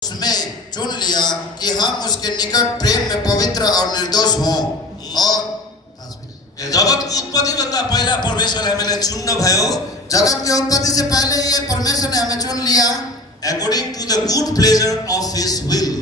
उसमें चुन लिया कि हम उसके निकट प्रेम में पवित्र और निर्दोष हों। और जगतको उत्पत्ति भन्दा पहिला परमेश्वरले हामीलाई चुन्न भयो। जगत के उत्पत्ति से पहले ये परमेश्वर ने हमें चुन लिया according to the good pleasure of his will।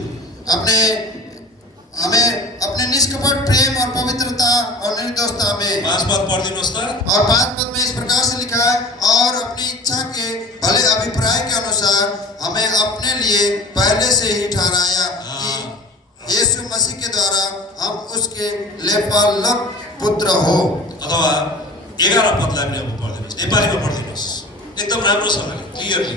हमें अपने निष्कपट प्रेम और पवित्रता और निर्दोषता में। 5 पद पढिदिनुस् त। और 5 पद में इस प्रकार से लिखा है, और अपनी इच्छा के भले अभिप्राय के अनुसार हमें अपने लिए पहले से ही ठहराया कि यीशु मसीह के द्वारा हम उसके लेपालक पुत्र हो। अथवा 11 पदलाई पनि अब पढिदिनुस्, नेपालीमा पढिदिनुस् एकदम राम्रोसँगले क्लियरली।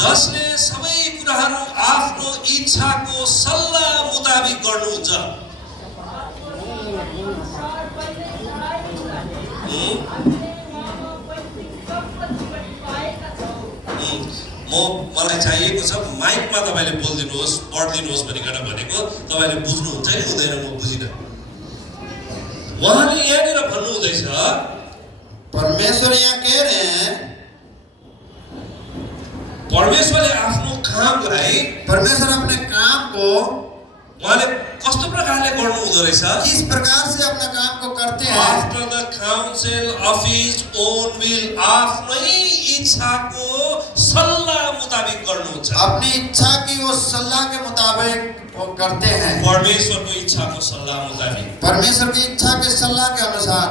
जसले सबै कुराहरू आफ्नो इच्छाको सल्लाह मुताबिक गर्नुहुन्छ। मलाई चाहिएको छ माइकमा तपाईले बोल्दिनुहोस्, पढ्दिनुहोस् भनेको तपाईले बुझ्नुहुन्छ कि हुँदैन म बुझिन। उहाँले यहाँनिर भन्नु हुँदैछ, परमेश्वर यहाँ कह रहे हैं, परमेश्वरले आफ्नो कामलाई, परमेश्वर अपने काम को उहाँले कस्तो प्रकारले गर्नु हुँदो रहेछ, किस प्रकार से अपना काम को करते हैं। After the council of his own will, आफ्नै इच्छाको सल्लाह मुताबिक गर्नुहुन्छ। अपनी इच्छा की वो सल्लाह के मुताबिक वो करते हैं। परमेश्वरको इच्छाको सल्लाह मुताबिक, परमेश्वर की इच्छा के सल्लाह के अनुसार।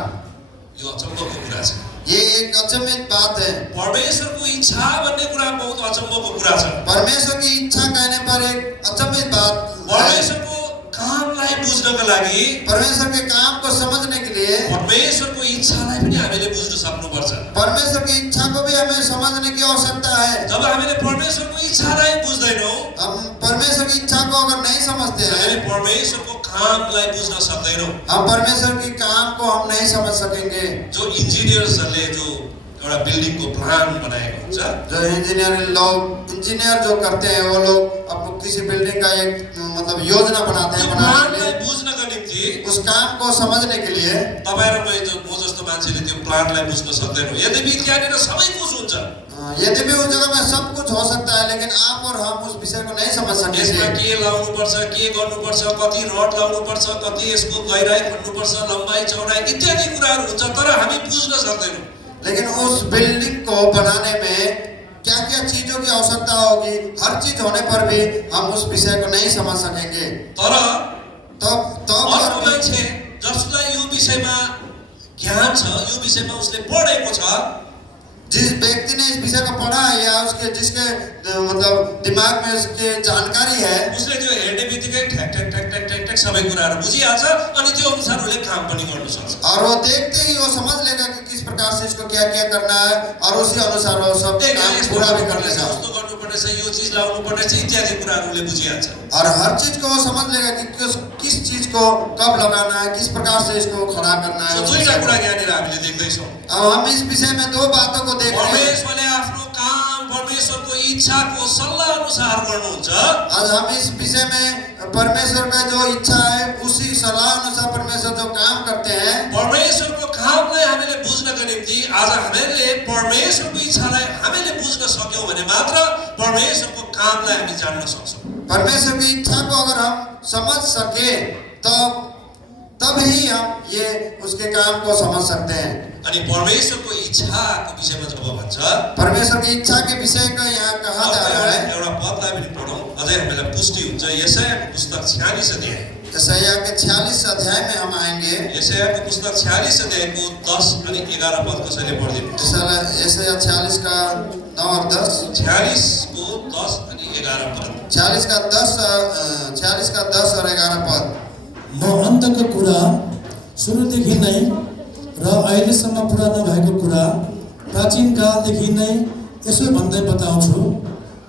यो अचम्मको कुरा छ। ये एक अचंभित बात है। परमेश्वरको इच्छा भन्ने कुरा बहुत अचम्मको कुरा छ। परमेश्वर की इच्छा कहने पर एक अचंभित बात। परमेश्वरको कामलाई बुझ्नको लागि, परमेश्वर के काम को समझने के लिए परमेश्वरको इच्छालाई पनि हामीले बुझ्न सक्नुपर्छ। परमेश्वर की इच्छा को भी हमें समझने की आवश्यकता है। जब हामीले परमेश्वरको इच्छालाई बुझ्दैनौँ, हम परमेश्वर की इच्छा को अगर नहीं समझते हैं, हामीले परमेश्वरको कामलाई बुझ्न सक्दैनौँ। हम परमेश्वर की काम को हम नहीं समझ सकेंगे। जो इन्जिनियर्सहरूले जो एउटा बिल्डिङको प्लान बनाएको हुन्छ, जो इंजीनियर जो करते हैं, वो लोग आपको किसी बिल्डिंग का एक मतलब योजना बनाते हैं, प्लानलाई बुझ्नको निम्ति, उस काम को समझने के लिए तपाईं र म जस्तो मान्छेले त्यो प्लानलाई बुझ्न सक्दैनौँ। यद्यपि त्यहाँनिर सबै कुछ हुन्छ, यद्यपि उस जगह में सब कुछ हो सकता है, लेकिन आप और हम उस विषय को नहीं समझ यसमा सकेंगे। के लाउनुपर्छ, के गर्नुपर्छ, कति रड लाउनुपर्छ, कति यसको गहिराई खन्नुपर्छ, लम्बाई चौडाई इत्यादि कुराहरू हुन्छ, तर हामी बुझ्न सक्दैनौँ। लेकिन उस बिल्डिंग को बनाने में क्या क्या चीजों की आवश्यकता होगी, हर चीज होने पर भी हम उस विषय को नहीं समझ सकेंगे। तर अर्को तब मान्छे जसलाई यो विषयमा ज्ञान छ, यो विषयमा उसले पढेको छ, जिस व्यक्ति ने इस विषय को पढ़ा है या उसके जिसके मतलब दिमाग में उसके जानकारी है, उसले त्यो हेर्ने बित्तिकै ठ्याक ठ्याक ठ्याक ठ्याक ठ्याक ठ्याक सबै कुराहरू बुझिहाल्छ अनि त्यो अनुसार उसले काम पनि गर्न सक्छ। और वो देखते ही वो समझ लेगा कि किस प्रकार से इसको क्या क्या करना है, और उसी अनुसार वो सब काम पूरा भी कर लेगा। कस्तो गर्नुपर्नेछ, यो चीज लाउनु पर्नेछ इत्यादि कुराहरू उसले बुझिहाल्छ। और हर चीज को वो समझ लेगा कि किस चीज को कब लगाना है, किस प्रकार से इसको खड़ा करना है। दुईटा कुरा यहाँनिर हामीले देख्दैछौँ। अब हम इस विषय में दो बातों को देख रहे हैं। परमेश्वरले आफ्नो काम परमेश्वरको इच्छाको सल्लाह अनुसार गर्नुहुन्छ। आज हम इस विषय में परमेश्वर का जो इच्छा है उसी सलाह अनुसार परमेश्वर जो काम करते हैं। परमेश्वरको कामलाई हामीले बुझ्नको निम्ति आज हामीले परमेश्वरको इच्छालाई हामीले बुझ्न सक्यौँ भने मात्र परमेश्वरको कामलाई हामी जान्न सक्छौँ। परमेश्वर की इच्छा को अगर हम समझ सके तब ही हम ये उसके काम को समझ सकते हैं। अनि परमेश्वरको इच्छाको विषयमा जब भन्छ, परमेश्वर की इच्छा के विषय को यहाँ कहा जा रहा है। एउटा पदलाई पनि पढौँ, अझै हामीलाई पुष्टि हुन्छ। यशायाको पुस्तक 46 अध्याय, यशायाह के 46 अध्याय में हम आएंगे। यशायाको पुस्तक 46 अध्यायको 10 अनि 11 पद कसैले पढिदिनुहोस्। यशायाह 46 का 9 और 10। 46 को 10 अनि 11 पद। 46 का 10 और 11 पद। म अन्तको कुरा सुरुदेखि नै र अहिलेसम्म पुरा नभएको कुरा प्राचीन कालदेखि नै यसो भन्दै बताउँछु,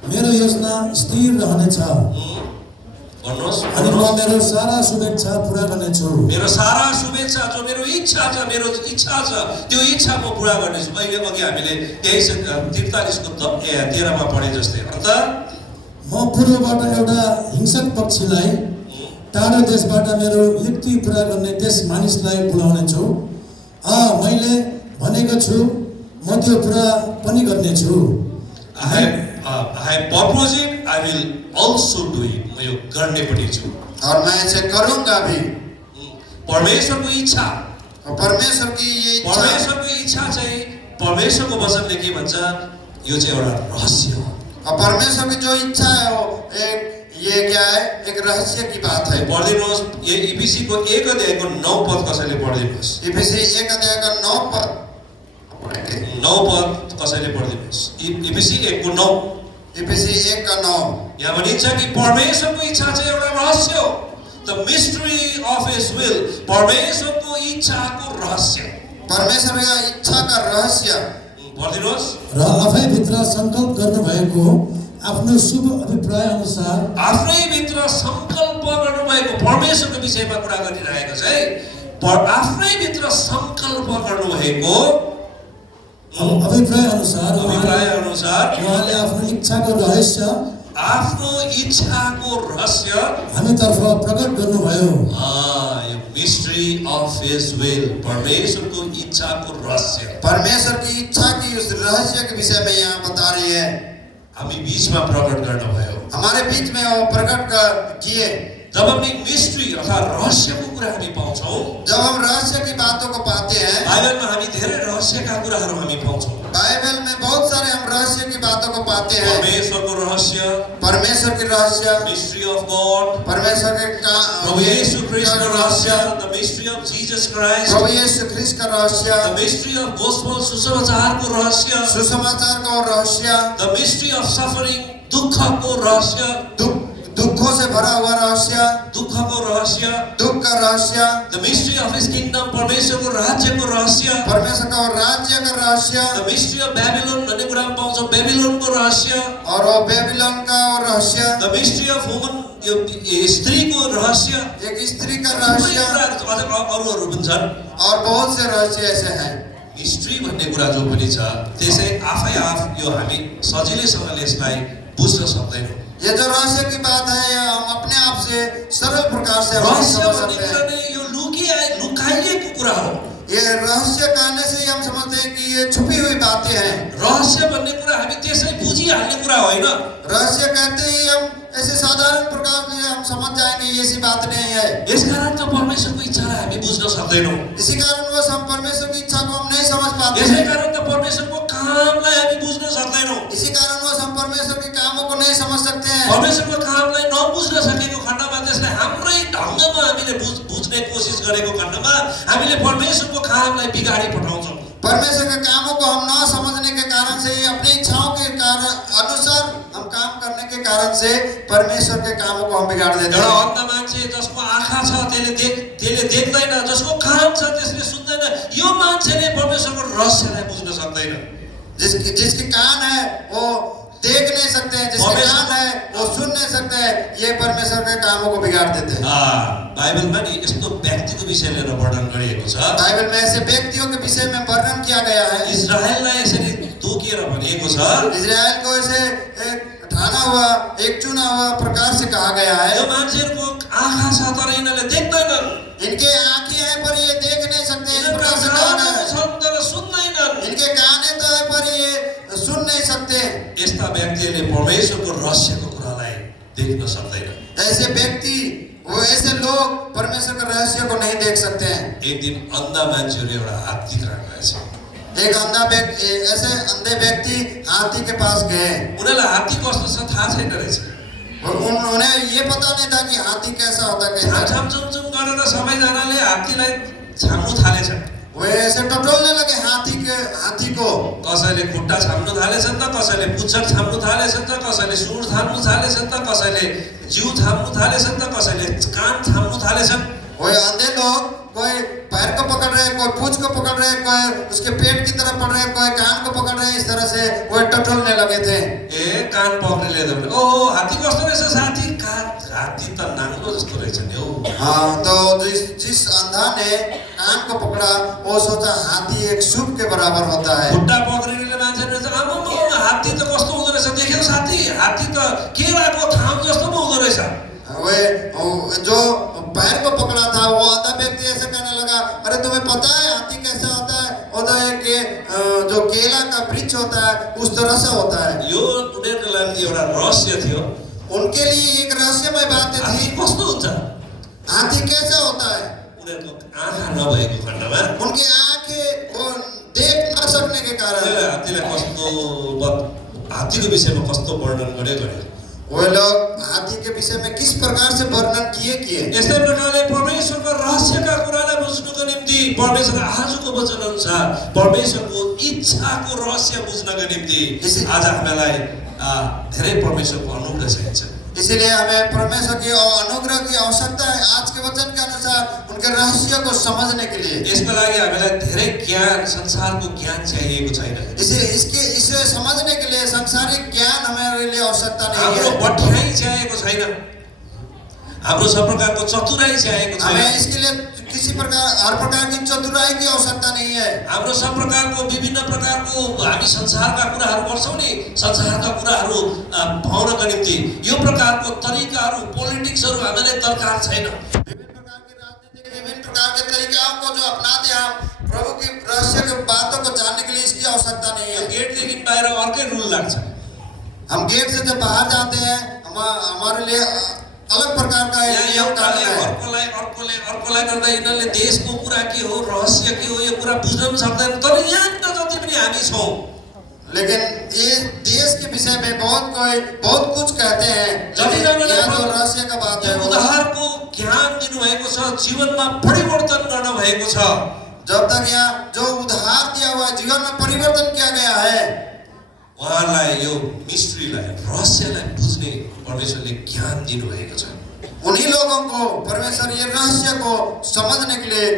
मेरो योजना स्थिर रहनेछ अनि म मेरो सारा शुभेच्छा पुरा गर्नेछु। मेरो सारा शुभेच्छा जो मेरो इच्छा छ, मेरो इच्छा छ त्यो इच्छा म पुरा गर्नेछु। अहिले अघि हामीले 43 को 13 मा पढे जस्तै, अन्त म पूर्वबाट एउटा हिंसक पक्षीलाई, टाढो देशबाट मेरो युक्ति पुरा गर्ने त्यस मानिसलाई बोलाउनेछु। मैले भनेको छु, म त्यो पुरा पनि गर्नेछु। I have purposed it, I will also do it. म यो गर्ने पनि छु। और मैं इसे करूंगा भी। परमेश्वरको इच्छा, और परमेश्वर की ये इच्छा, परमेश्वरको इच्छा चाहिँ परमेश्वरको वचनले के भन्छ, यो चाहिँ एउटा रहस्य हो। और परमेश्वर की जो इच्छा है वो ये क्या है, एक रहस्य की बात है। पढिदिनुहोस्, यो इफिसी को 1 अध्यायको 9 पद कसैले पढिदिनुहोस्। इफिसी 1 अध्याय का 9 पद 9 पद कसैले पढिदिनुहोस्। इफिसी 1 को 9। इफिसी 1 का 9 यहाँ भनिन्छ कि परमेश्वरको इच्छा चाहिँ एउटा रहस्य हो। The mystery of his will, परमेश्वरको इच्छाको रहस्य। परमेश्वर का इच्छा का रहस्य। पढिदिनुहोस्। र आफैभित्र सङ्कल्प गर्नुभएको आफ्नो शुभ अभिप्राय अनुसार, आफ्नै भित्र सङ्कल्प गर्नुभएको, परमेश्वरको विषयमा कुरा गरिरहेको छ है। आफ्नै भित्र सङ्कल्प गर्नुभएको अभिप्राय अनुसार उहाँले आफ्नो इच्छाको रहस्य, आफ्नो इच्छाको रहस्य हामीतर्फ प्रकट गर्नुभयो। यो मिस्ट्री अफ हिज विल, परमेश्वरको इच्छाको रहस्य, परमेश्वर की इच्छा की उस रहस्य के विषय में यहाँ बता रही है। हामी बीचमा प्रकट गर्नुभयो, हमारे बीच में वो प्रकट किए। जब हम मिस्ट्री अर्थात रहस्यको कुरा हामी पाउँछौँ, जब हम रहस्य की बातों को पाते हैं, बाइबलमा हामी धेरै रहस्यका कुराहरू हामी पाउँछौँ। बाइबल में बहुत सारे हम रहस्य की बातों को पाते हैं। परमेश्वरको रहस्य, परमेश्वर की रहस्य, मिस्ट्री अफ गॉड, परमेश्वर के प्रभु यीशु ख्रीष्टको रहस्य, the mystery of Jesus Christ, प्रभु यीशु ख्रीष्ट का रहस्य, द मिस्ट्री अफ गोस्पेल सुसमाचारको रहस्य, सुसमाचार का रहस्य, द मिस्ट्री अफ सफरिङ, दुःखको रहस्य, दुखों से भरा हुआ रहस्य, दुःखको रहस्य, दुख का रहस्य, the mystery of his kingdom, परमेश्वरको राज्यको रहस्य, परमेश्वर का राज्य का रहस्य, द मिस्ट्री अफ बेबिलोन भन्ने कुरामा पाउँछौँ, बेबिलोनको रहस्य, और वो बेबीलोन का रहस्य, द मिस्ट्री अफ वुमन, यो स्त्रीको रहस्य, एक स्त्री का रहस्य, अरूहरू पनि छन्। और बहुत से रहस्य ऐसे हैं। मिस्ट्री भन्ने कुरा जो पनि छ, त्यसै आफै आफ यो हामी सजिलैसँगले यसलाई बुझ्न सक्दैनौँ। ये जो रहस्य की बात है, ये हम अपने आप से सरल प्रकार से हम रहस्य समझ भन्ने सकते कुरा हैं। नै यो लुकाइएको कुरा हो। ये रहस्य कहने से ही हम समझते हैं कि ये छुपी हुई बातें हैं। रहस्य भन्ने कुरा हामी त्यसै बुझिहाल्ने कुरा होइन। रहस्य कहते ही हम ऐसे साधारण प्रकार से हम समझ जाएंगे ये ऐसी बात नहीं है। यसकारण त परमेश्वरको इच्छालाई हामी बुझ्न सक्दैनौँ। इसी कारणवश हम परमेश्वर की इच्छा को हम नहीं समझ पाते यसै हैं। कारण त परमेश्वरको कामलाई हामी बुझ्न सक्दैनौँ। इसी कारणवश हम परमेश्वर के कामों को नहीं समझ सकते हैं। परमेश्वरको कामलाई नबुझ्न सकेको खण्डमा, त्यसलाई हाम्रै ढङ्गमा हामीले बुझ्ने कोसिस गरेको खण्डमा हामीले परमेश्वरको कामलाई बिगाडी पठाउँछौँ। परमेश्वर के कामों को हम न समझने के कारण से, अपनी इच्छाओं के कारण अनुसार हम काम करने के कारण से परमेश्वर के कामों को हम बिगाड़ देते एउटा हैं। अन्ध मान्छे जसको आँखा छ त्यसले देख्दैन, जसको कान छ त्यसले सुन्दैन, यो मान्छेले परमेश्वरको रहस्यलाई बुझ्न सक्दैन। जिसके कान है वो देख नहीं सकते हैं, जिसके कान है वो सुन नहीं सकते हैं। ये परमेश्वर के कामों को बिगाड़ देते हैं। बाइबलमा नि यस्तो व्यक्तिको विषय लिएर वर्णन गरिएको छ। बाइबल में ऐसे व्यक्तियों के विषय में वर्णन किया गया है। इजरायललाई यसरी तोकिएर भनिएको छ, इजराइल को ऐसे एक ठाना हुआ, एक चुना हुआ प्रकार से कहा गया है। यो मान्छेहरूको आँखा छ तर यिनीहरूले देख्दैनन्, इनके आंखें हैं पर ये देख नहीं सकते, इस यिनीहरूका प्रकार से कहा कान गया है। छन् तर सुन्दैनन्। इनके काने तो है पर ये सुन नहीं सकते। यस्ता व्यक्तिहरूले परमेश्वरको रहस्यको कुरालाई देख्न सक्दैन। ऐसे व्यक्ति, वो ऐसे लोग परमेश्वर के रहस्य को नहीं देख सकते हैं। एक दिन अन्धा मान्छेहरू एउटा हात्ती कहाँ गएछ। एक अंधा व्यक्ति, ऐसे अंधे व्यक्ति हाथी के पास गए। उनीहरूलाई हात्ती कस्तो छ थाहा छैन रहेछ। उन्हें ये पता नहीं था कि हाथी कैसा होता है, कैसा। छामछुम गरेर सबैजनाले हात्तीलाई छाम्नु थालेछन्। वो ऐसे टटोलने लगे हाथी को। कसैले खुट्टा छाम्नु थालेछन् त, कसैले पुच्छर छाम्नु थालेछन् त, कसैले सुँड छाम्नु थालेछन् त, कसैले जिउ छाम्नु थालेछन् त, कसैले कान छाम्नु थालेछन्। वो अंधे लोग कोई पैर को पकड़ रहे, कोई पूंछ को पकड़ रहे, कोई उसके पेट की तरफ पकड़ रहे, कोई कान को पकड़ रहे। इस तरह से वो टटोलने लगे थे। कान पक्रिले त ओ हात्ती कस्तो रहेछ साथी, हात्ती त नाङ्गो जस्तो रहेछ नि हौ। हाँ, तो जिस अंधा ने कान को पकड़ा वो सोचा हाथी एक सूप के बराबर होता है। खुट्टा पक्रिने मान्छेले चाहिँ आमामा हात्ती त कस्तो हुँदो रहेछ, देख्यौ साथी, हात्ती त केराको थाम जस्तो पो हुँदो रहेछ। वे जो पैर को पकड़ा था वो आधा व्यक्ति ऐसे कहने लगा, अरे तुम्हें पता है हाथी कैसा होता है? वो तो एक जो केला का वृक्ष होता है उस तरह से होता है। यो उनीहरूको लागि एउटा रहस्य थियो। उनके लिए एक रहस्यमय बात हात्ती थी। कस्तो हुन्छ? हाथी कैसा होता है? उनीहरूको आँखा नभएको खण्डमा उनकी आंखें वो देख न सकने के कारण हात्तीको विषयमा कस्तो वर्णन गर्यो। वो लोग हाथी के विषय में किस प्रकार से वर्णन किए। यस्तै प्रकारले परमेश्वरको रहस्यका कुरालाई बुझ्नुको निम्ति परमेश्वर आजको वचन अनुसार परमेश्वरको इच्छाको रहस्य बुझ्नका निम्ति आज हामीलाई धेरै परमेश्वरको अनुग्रह चाहिन्छ। इसीलिए हमें परमेश्वर की अनुग्रह की आवश्यकता है आज के वचन के अनुसार उनके रहस्य को समझने के लिए। यसको लागि हामीलाई धेरै ज्ञान, संसारको ज्ञान चाहिएको छैन। इसे समझने के लिए सांसारिक ज्ञान हमारे लिए आवश्यकता नहीं है। हाम्रो बढाइ चाहिएको छैन, हाम्रो सब प्रकारको चतुराई चाहिएको छैन। हमें इसके लिए किसी प्रकार हर प्रकार की चतुराई की आवश्यकता नहीं है। हाम्रो सब प्रकारको विभिन्न प्रकारको हामी संसारका कुराहरू गर्छौं नि, संसारका कुराहरू पाउनका निम्ति यो प्रकारको तरिकाहरू, पोलिटिक्सहरू हामीलाई दरकार छैन। विभिन्न प्रकार की राजनीति, विभिन्न प्रकार के तरीकाओं को जो अपनाते हैं हम प्रभु की रहस्य की बातों को जानने के लिए इसकी आवश्यकता नहीं है। गेटदेखि बाहिर अर्कै रुल लाग्छ। हम गेट से जब बाहर जाते हैं हमारे लिए अलग प्रकार का नियम कानून है। अर्कोलाई गर्दा यिनीहरूले देशको कुरा के हो, रहस्य के हो, यो कुरा बुझ्न पनि सक्दैन। तर यहाँका जति पनि हामी छौं, लेकिन ये देश के विषय में बहुत कुछ कहते हैं। यहाँ जो रहस्य का बात है, उद्धारको ज्ञान दिनुभएको छ, जीवनमा परिवर्तन गर्न भएको छ। जब तक यहाँ जो उद्धार दिया हुआ है, जीवन में परिवर्तन किया गया है, उहाँलाई यो मिस्ट्रीलाई, रहस्यलाई बुझ्ने परमेश्वरले ज्ञान दिनुभएको छ। उन्हीं लोगों को परमेश्वर ये रहस्य को समझने के लिए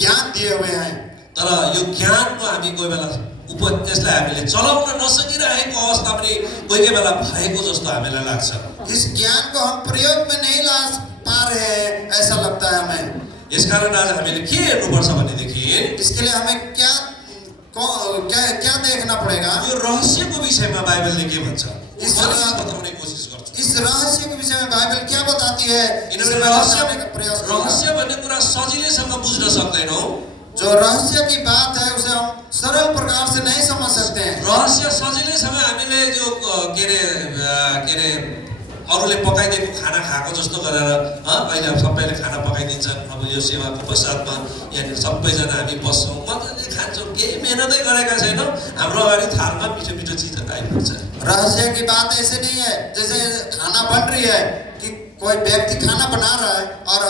ज्ञान दिए हुए हैं। तर यो ज्ञानको हामी कोही बेला त्यसलाई हामीले चलाउन नसकिरहेको अवस्था पनि कोही बेला भएको जस्तो हामीलाई लाग्छ। इस ज्ञान को हम प्रयोग में नहीं ला पा रहे हैं, ऐसा लगता है हमें। यसकारण आज हामीले के हेर्नुपर्छ भनेदेखि इसके लिए हमें क्या देखना पड़ेगा? यो रहस्यको विषयमा बाइबलले के भन्छ इस बताउने कोसिस गर्छु। इस रहस्य के विषय में बाइबल क्या बताती है? रहस्य भन्ने कुरा सजिलैसँग बुझ्न सक्दैनौं। जो रहस्य की बात है उसे हम सरल प्रकार से नहीं समझ सकते हैं। रहस्य सजिलैसँग हामीले जो के रे अरूले पकाइदिएको खाना खाएको जस्तो गरेर अहिले सबैले खाना पकाइदिन्छन्। अब यो सेवाको पश्चातमा यहाँ सबैजना हामी बस्छौँ, मजाले खान्छौँ, केही मेहनतै गरेका छैनौँ, हाम्रो अगाडि थालमा मिठो मिठो चिजहरू आइपुग्छ। रहस्य की बात ऐसे नहीं है जैसे खाना बन रही है कि कोई व्यक्ति खाना बना रहा है और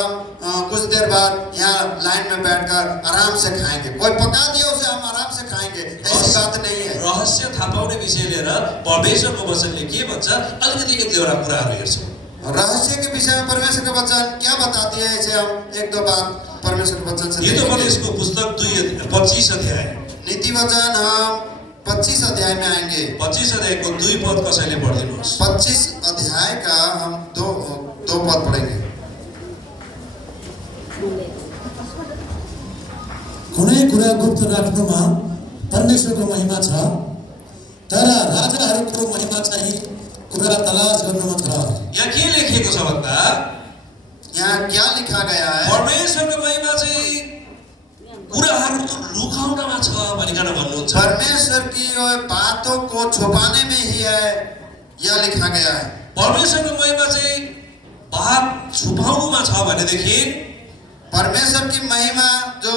हम कुछ देर बाद यहाँ लाइन में बैठकर आराम से खाएंगे। कोई पका दिया उसे हम आराम से खाएंगे, ऐसी बात नहीं है। रहस्य थाहा पाउने विषय लिएर परमेश्वरको वचनले के भन्छ अलिकति एक दुईवटा कुराहरू हेर्छौँ। रहस्य के विषय में परमेश्वर का वचन क्या बताती है, इसे हम एक दो बात परमेश्वर के वचन से नीतिवचनको पुस्तक 25 अध्याय। नीति वचन हम 25 अध्याय में आएंगे। 25 अध्यायको 2 पद कसैले पढिदिनुहोस्। 25 अध्याय का हम दो पद पढ़ेंगे। कुनै कुरा गुप्त राख्नुमा परमेश्वरको महिमा छ, तर राजाहरूको महिमा चाहिँ कुरा तलास गर्नुमा छ। यहाँ के लेखिएको छ भन्दा यहाँ क्या लिखा गया है? परमेश्वरको महिमा चाहिँ कुराहरू लुकाउनमा छ भनिकन भन्नुहुन्छ। परमेश्वर की बातों को छुपाने में ही है, यह लिखा गया है। परमेश्वरको महिमा चाहिँ बात छुपाउनुमा छ भनेदेखि परमेश्वर की महिमा जो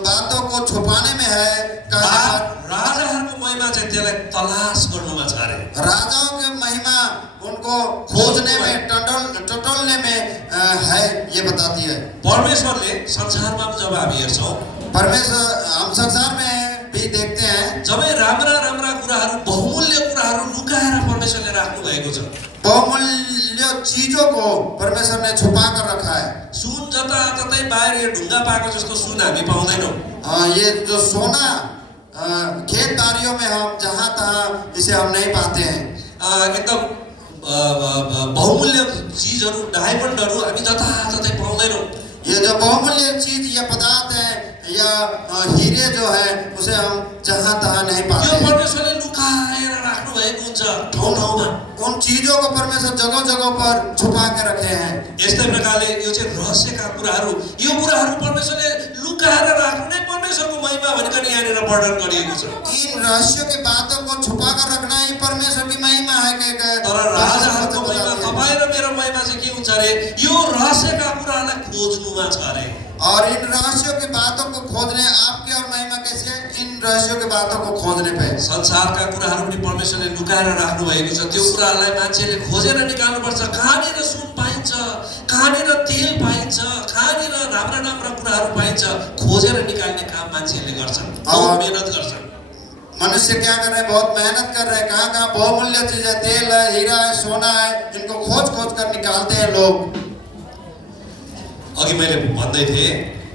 बातों को छुपाने में है, राजाहरूको महिमा चाहिँ त्यसलाई तलास गर्नुमा छ अरे। राजाओं की महिमा उनको खोजने में, टटोलने में है, ये बताती है। परमेश्वरले संसारमा जब हामी हेर्छौँ, परमेश्वर हम संसार में भी देखते हैं, जब राम्रा राम्रा कुराहरू, बहुमूल्य कुराहरू लुकाएर परमेश्वरले राख्नु भएको छ। बहुमूल्य चीजों को परमेश्वर ने छुपा कर रखा है। सुन जताततै बाहिर यो ढुङ्गा पाएको जस्तो सुन हामी पाउँदैनौँ। ये जो सोना खेत बारियों में हम जहाँ तहाँ इसे हम नहीं पाते हैं। एकदम बहुमूल्य चीजहरू, डायमन्डहरू हामी जताततै पाउँदैनौँ। ये जो बहुमूल्य चीज या पदार्थ है या हीरे जो है उसे हम जहाँ तहाँ नहीं पाते। यो परमेश्वरले लुकाएर राख्नु भएको हुन्छ ठाउँ-ठाउँमा। उन चीजों को परमेश्वर जगह-जगह पर छुपा के रखे हैं। यस्तै प्रकारले यो चाहिँ रहस्यका कुराहरू, यो कुराहरू परमेश्वरले लुकाएर राख्नु नै परमेश्वरको महिमा महिमा भनिकन यहाँनिर वर्णन गरिएको छ। इन रहस्यों की बातों को छुपा कर रखना ही परमेश्वर की महिमा है तर राजाहरूको महिमा, तपाईँ र मेरो महिमा चाहिँ के हुन्छ अरे? यो रहस्यका कुराहरूलाई खोज्नुमा छ अरे। और इन रहस्यों की बातों को खोजने, आपकी और महिमा कैसे है? इन रहस्यों की बातों को खोजने पे। संसारका कुराहरू पनि परमेश्वरले लुकाएर राख्नु भएको छ। त्यो कुराहरूलाई मान्छेले खोजेर निकाल्नुपर्छ। कहाँनिर सुन पाइन्छ, कहाँनिर तेल पाइन्छ, कहाँनिर राम्रा राम्रा कुराहरू पाइन्छ, खोजेर निकाल्ने काम मान्छेहरूले गर्छन्, बहुत मेहनत गर्छन्। मनुष्य क्या कर रहे हैं? बहुत मेहनत कर रहे हैं। कहाँ कहाँ बहुमूल्य चीज है, तेल है, हीरा है, सोना है, इनको खोज खोज कर निकालते हैं लोग। अघि मैले भन्दै थिएँ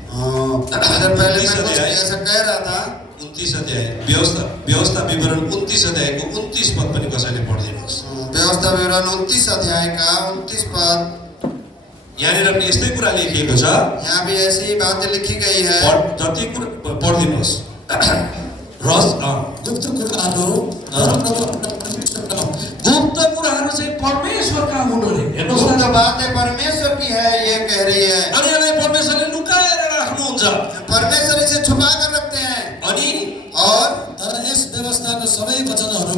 इधर पहले मैं कुछ ऐसा कह रहा था। 29 अध्याय व्यवस्था विवरण 29 अध्यायको 29 पद पनि कसैले पढिदिनुहोस्। व्यवस्था विवरण 29 अध्याय का 29 पद। यहाँनिर पनि यस्तै कुरा लेखिएको छ। यहाँ भी ऐसी बातें लिखी गई है। जति कुरा पढिदिनुहोस्। गुप्त कुराहरू चाहिँ परमेश्वरका हुन् अरे। हेर्नुहोस् गुप्त न, बातें परमेश्वर की है, ये कह रही है। अनि यसलाई परमेश्वरले लुकाएर राख्नुहुन्छ। परमेश्वर इसे छुपा कर रखते हैं। अनि और तर यस व्यवस्थाको सबै वचनहरू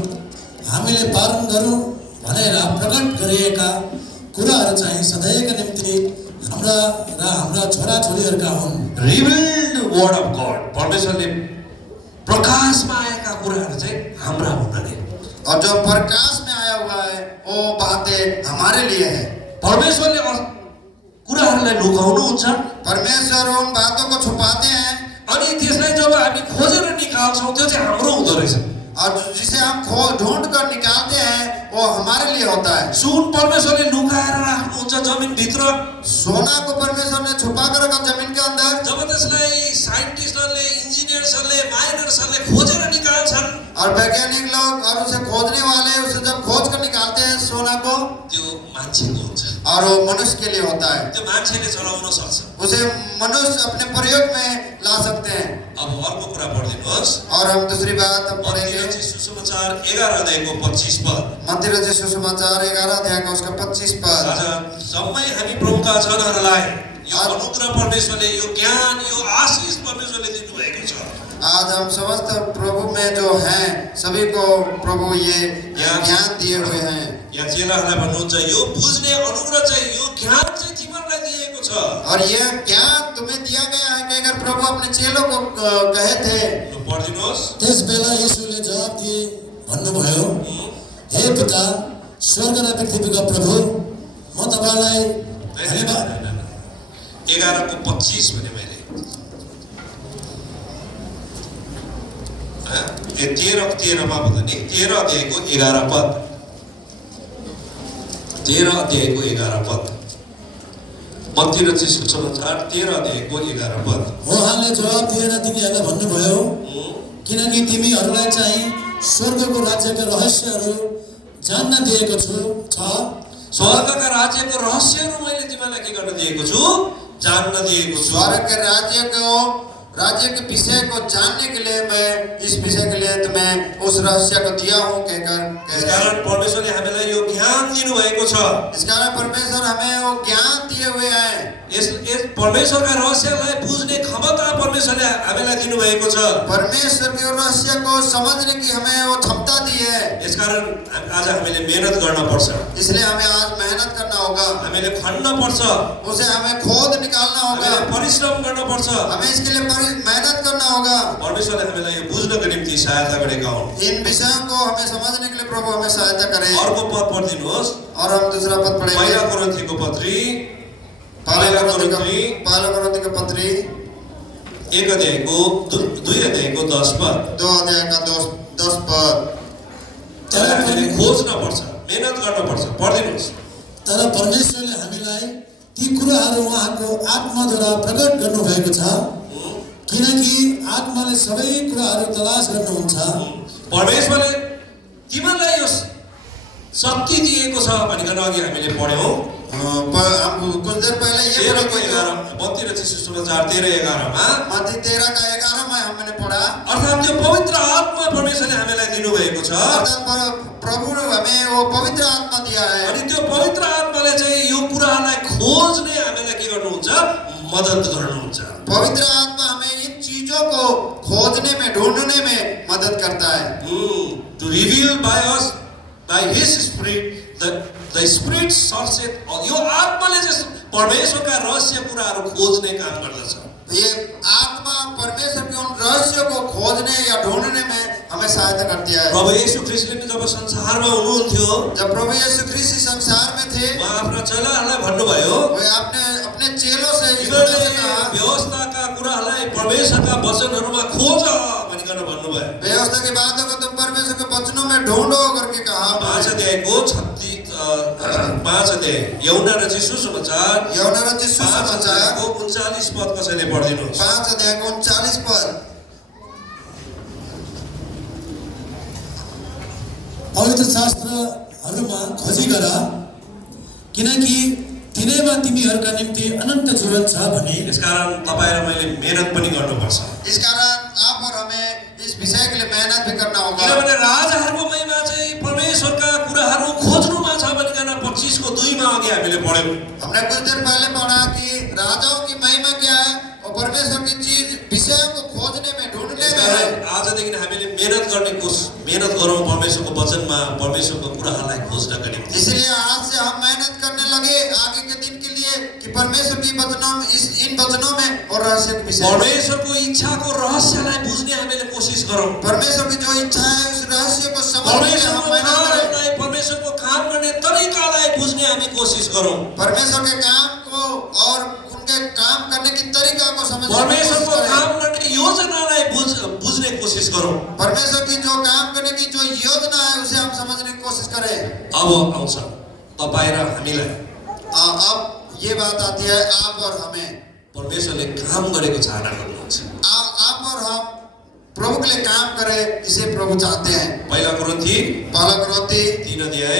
हामीले पालन गरौँ भनेर प्रकट गरिएका कुराहरू चाहिँ सधैँका निम्ति हाम्रा र हाम्रा छोराछोरीहरूका हुन्। रिभिल्ड वर्ड अफ गॉड, परमेश्वरले प्रकाशमा आएका कुराहरू चाहिँ हाम्रा हुन् अरे। और जो प्रकाश में आया हुआ है वो बातें हमारे लिए है। परमेश्वरले कुराहरूलाई लुकाउनुहुन्छ। परमेश्वर उन बातों को छुपाते हैं। अनि त्यसलाई जब हामी खोजेर निकाल्छौँ त्यो चाहिँ हाम्रो हुँदो रहेछ। और जिसे हम ढूंढ कर निकालते हैं वो हमारे लिए होता है। सुन परमेश्वरले लुकाएर राख्नुहुन्छ जमिन भित्र। सोना को परमेश्वर ने छुपा कर रखा जमीन के अंदर। जब त्यसलाई साइन्टिस्टहरूले, इन्जिनियर्सहरूले, माइनर्सहरूले खोजेर निकाल्छन्, और वैज्ञानिक लोग और उसे खोजने वाले उसे जब खोज कर निकालते हैं सोना को, त्यो मान्छेको हुन्छ। और वो मनुष्य के लिए होता है। त्यो मान्छेले चलाउन सक्छ। उसे मनुष्य अपने प्रयोग में ला सकते हैं। अब अर्को कुरा पढिदिनुहोस्। और हम दूसरी बात अब पढ़ेंगे। मत्ती सुसमाचार 11 अध्यायको 25 पद। मत्ती रचित सुसमाचार 11 अध्याय का उसका 25 पद। आज जम्मै हामी प्रभुका जनहरूलाई यो अनुग्रह परमेश्वरले, यो ज्ञान, यो आशिष परमेश्वरले दिनुभएको छ। आज हम समस्त प्रभु में जो हैं सभी को प्रभु ये ज्ञान दिए हुए हैं। यहाँ चेलाहरूलाई भन्नुहुन्छ यो बुझ्ने अनुग्रह चाहिँ, यो ज्ञान चाहिँ तिमीहरूलाई दिएको छ। और ये ज्ञान तुम्हें दिया गया है कि अगर प्रभु अपने चेलों को कहे थे। पढिदिनुहोस्। त्यस बेला येशूले जवाब दिए भन्नुभयो, हे पिता, स्वर्ग र पृथ्वीका प्रभु, म तपाईलाई धन्यवाद। 11 को 25 भने मैले 13 मा भन्दा नि 13 अध्यायको 11 पद। 13 अध्यायको 11 पद। मत्ती रचित सुसमाचार 13 अध्यायको 11 पद। उहाँले जवाब दिएर तिनीहरूलाई भन्नुभयो, किनकि तिमीहरूलाई चाहिँ स्वर्गको राज्यका रहस्यहरू जान्न दिएको छ। स्वर्गका राज्यको रहस्यहरू मैले तिमीलाई के गर्न दिएको छु? जान्न दिएको छु। स्वर्ग के राज्य के विषय को जानने के लिए मैं इस विषय के लिए तुम्हें उस रहस्य को दिया हूँ कहकर। इस कारण परमेश्वरले हामीलाई यो ज्ञान दिनुभएको छ। इस कारण परमेश्वर हमें वो ज्ञान दिए हुए हैं। यस परमेश्वरका रहस्यलाई बुझ्ने क्षमता परमेश्वरले हामीलाई दिनुभएको छ। परमेश्वर के रहस्य को समझने की हमें वो क्षमता दी है। यस कारण आज हामीले मेहनत गर्न पर्छ। इसलिए हमें आज मेहनत करना होगा। हामीले खन्न पर्छ। उसे हमें खोद निकालना होगा। हामीले परिश्रम गर्न पर्छ। हमें इसके लिए मेहनत करना होगा। परमेश्वरले हामीलाई यो बुझ्नको निम्ति सहायता गरेका हुन्। इन विषयों को हमें समझने के लिए प्रभु हमें सहायता करे। अर्को पद पढिदिनुहोस्। और हम दूसरा पद पढ़ेंगे। पहिला कोरिन्थीको पत्री, पहला कोरिन्थी का पत्री 1 अध्यायको 2 अध्यायको 10 पद। 2 अध्याय का 10 पद। हामीले खोज्न पर्छ, मेहनत गर्न पर्छ। पढिदिनुहोस्। तर परमेश्वरले हामीलाई ती कुराहरू उहाँको आत्माद्वारा प्रकट गर्नुभएको छ, किनकि आत्माले सबै कुराहरू तलास गर्नुहुन्छ। परमेश्वरले तिमीलाई यो शक्ति दिएको छ भनिकन अघि हामीले पढ्यौँ। हम कुछ देर पहले ये 13 मत्ती रचित सुसमाचार 13:11 मा मत्ती 13 का 11 में हमने पढ़ा। अर्थात् त्यो पवित्र आत्मा परमेश्वरले हामीलाई दिनुभएको छ। अर्थात् प्रभु ने हमें वो पवित्र आत्मा दिया है। अनि त्यो पवित्र आत्माले चाहिँ यो कुरालाई खोज्ने हामीलाई के गर्नुहुन्छ? मद्दत गर्नुहुन्छ। पवित्र आत्मा हमें इन चीजों चीजों को खोजने में, ढूंढने में मदद करता है। To reveal by us, by His Spirit, the Spirit searcheth all. यो आत्माले चाहिँ परमेश्वरका रहस्य कुराहरू खोज्ने काम गर्दछ। ये आत्मा परमेश्वर के उन रहस्यों को खोजने या ढूंढने में हमें सहायता करती है। प्रभु येशू ख्रीष्टले जब संसारमा हुनुहुन्थ्यो, जब प्रभु यीशु ख्रीष्ट इस संसार में थे, उहाँ आफ्ना चेलाहरूलाई भन्नुभयो, वे आपने अपने चेलों से इस तरह से कहा, व्यवस्थाका कुराहरूलाई परमेश्वरका वचनहरूमा खोज भनिकन भन्नुभयो। व्यवस्था की बातों को तुम परमेश्वर के वचनों में ढूंढो करके कहा। 5 अध्यायको 5 अध्याय यूहन्ना रचित सुसमाचार, यूहन्ना रचित सुसमाचार 39 पद कसैले पढिदिनुहोस्। 5 अध्याय 39 पद। पवित्र शास्त्रहरूमा खोजी गर, किनकि तिनैमा तिमीहरूका निम्ति अनन्त जीवन छ भने। यसकारण तपाईँ र मैले मेहनत पनि गर्नुपर्छ। इस कारण आप और हमें इस विषय के लिए मेहनत भी करना होगा। किनभने राजाहरूको महिमा चाहिँ परमेश्वरका कुराहरू खोज्नुमा छ भनिकन 25 को 2 मा अघि हामीले पढ्यौँ। हमने कुछ देर पहले पढ़ा कि राजाओं की महिमा क्या है और परमेश्वर की चीज विषयों को खोजने में, ढूंढने में है। आजदेखि हामीले मेहनत गरौँ परमेश्वरको वचनमा, परमेश्वरको कुराहरूलाई खोज्नका निम्ति। इसलिए आज से हम मेहनत करने लगे आगे के दिन के लिए कि परमेश्वर की वचनों में, इन वचनों में और रहस्य के विषय, परमेश्वरको इच्छाको रहस्यलाई बुझ्ने हामीले कोसिस गरौँ। परमेश्वर की जो इच्छा है उस रहस्य को समझने के हम मेहनत करें। परमेश्वरको काम गर्ने तरिकालाई बुझ्ने हामी कोसिस गरौँ। परमेश्वर के काम को और उनके काम करने की तरीका को समझने की कोशिश परमेश्वरको करें। काम गर्ने योजनालाई बुझ्ने कोसिस गरौँ। परमेश्वर की जो काम करने की जो योजना है उसे हम समझने की कोशिश करें। अब आउँछ तपाईँ र हामीलाई। अब ये बात आती है आप और हमें। परमेश्वरले काम गरेको चाहना गर्नुहुन्छ। आप और हम प्रभु के लिए काम करें, इसे प्रभु चाहते हैं। पहिला कोरिन्थी 3 अध्याय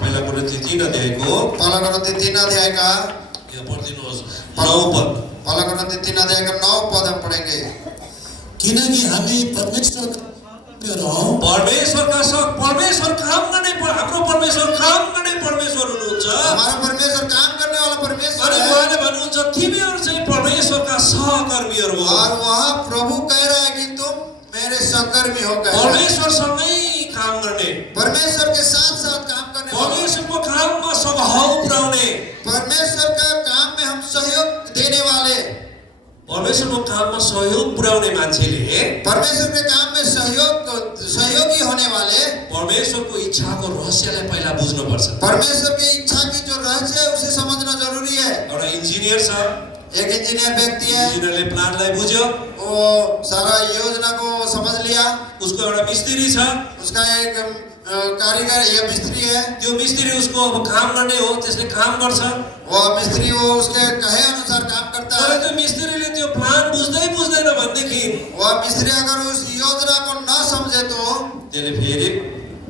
पहिला कोरिन्थी 3 अध्यायको 3 अध्याय का यहाँ पढिदिनुहोस् 9 पद। 3 अध्याय का 9 पद हम पढ़ेंगे। किनकि हामी परमेश्वर काम गर्ने, हाम्रो परमेश्वर काम गर्ने परमेश्वर हुनुहुन्छ। हमारा परमेश्वर काम करने वाला परमेश्वर अनि है। उहाँले भन्नुहुन्छ तिमीहरू चाहिँ परमेश्वरका सहकर्मीहरू हो। और वहाँ प्रभु कह रहा है कि तुम मेरे सहकर्मी हो गए। परमेश्वरसँगै काम गर्ने, परमेश्वर के साथ साथ काम करने वाले, परमेश्वरको काममा सघाउ पुर्याउने, परमेश्वर का काम में हम सहयोग देने वाले, परमेश्वरको काममा सहयोग पुर्याउने मान्छेले परमेश्वर के काम में सहयोगी होने वाले, परमेश्वरको इच्छाको रहस्यलाई पहिला बुझ्नुपर्छ। परमेश्वर की इच्छा की जो रहस्य है उसे समझना जरूरी है। एउटा इन्जिनियर छ, एक इंजीनियर व्यक्ति है, इन्जिनियरले प्लानलाई बुझ्यो, वो सारा योजना को समझ लिया। उसको एउटा मिस्त्री छ, उसका एक कारीगर या मिस्त्री है, त्यो मिस्त्री उसको अब काम गर्ने हो, त्यसले काम गर्छ। वो मिस्त्री वो उसके कहे अनुसार काम करता तर है। त्यो मिस्त्रीले त्यो प्लान बुझ्दैन भनेदेखि वह मिस्त्री अगर उस योजना को न समझे तो त्यसले फेरि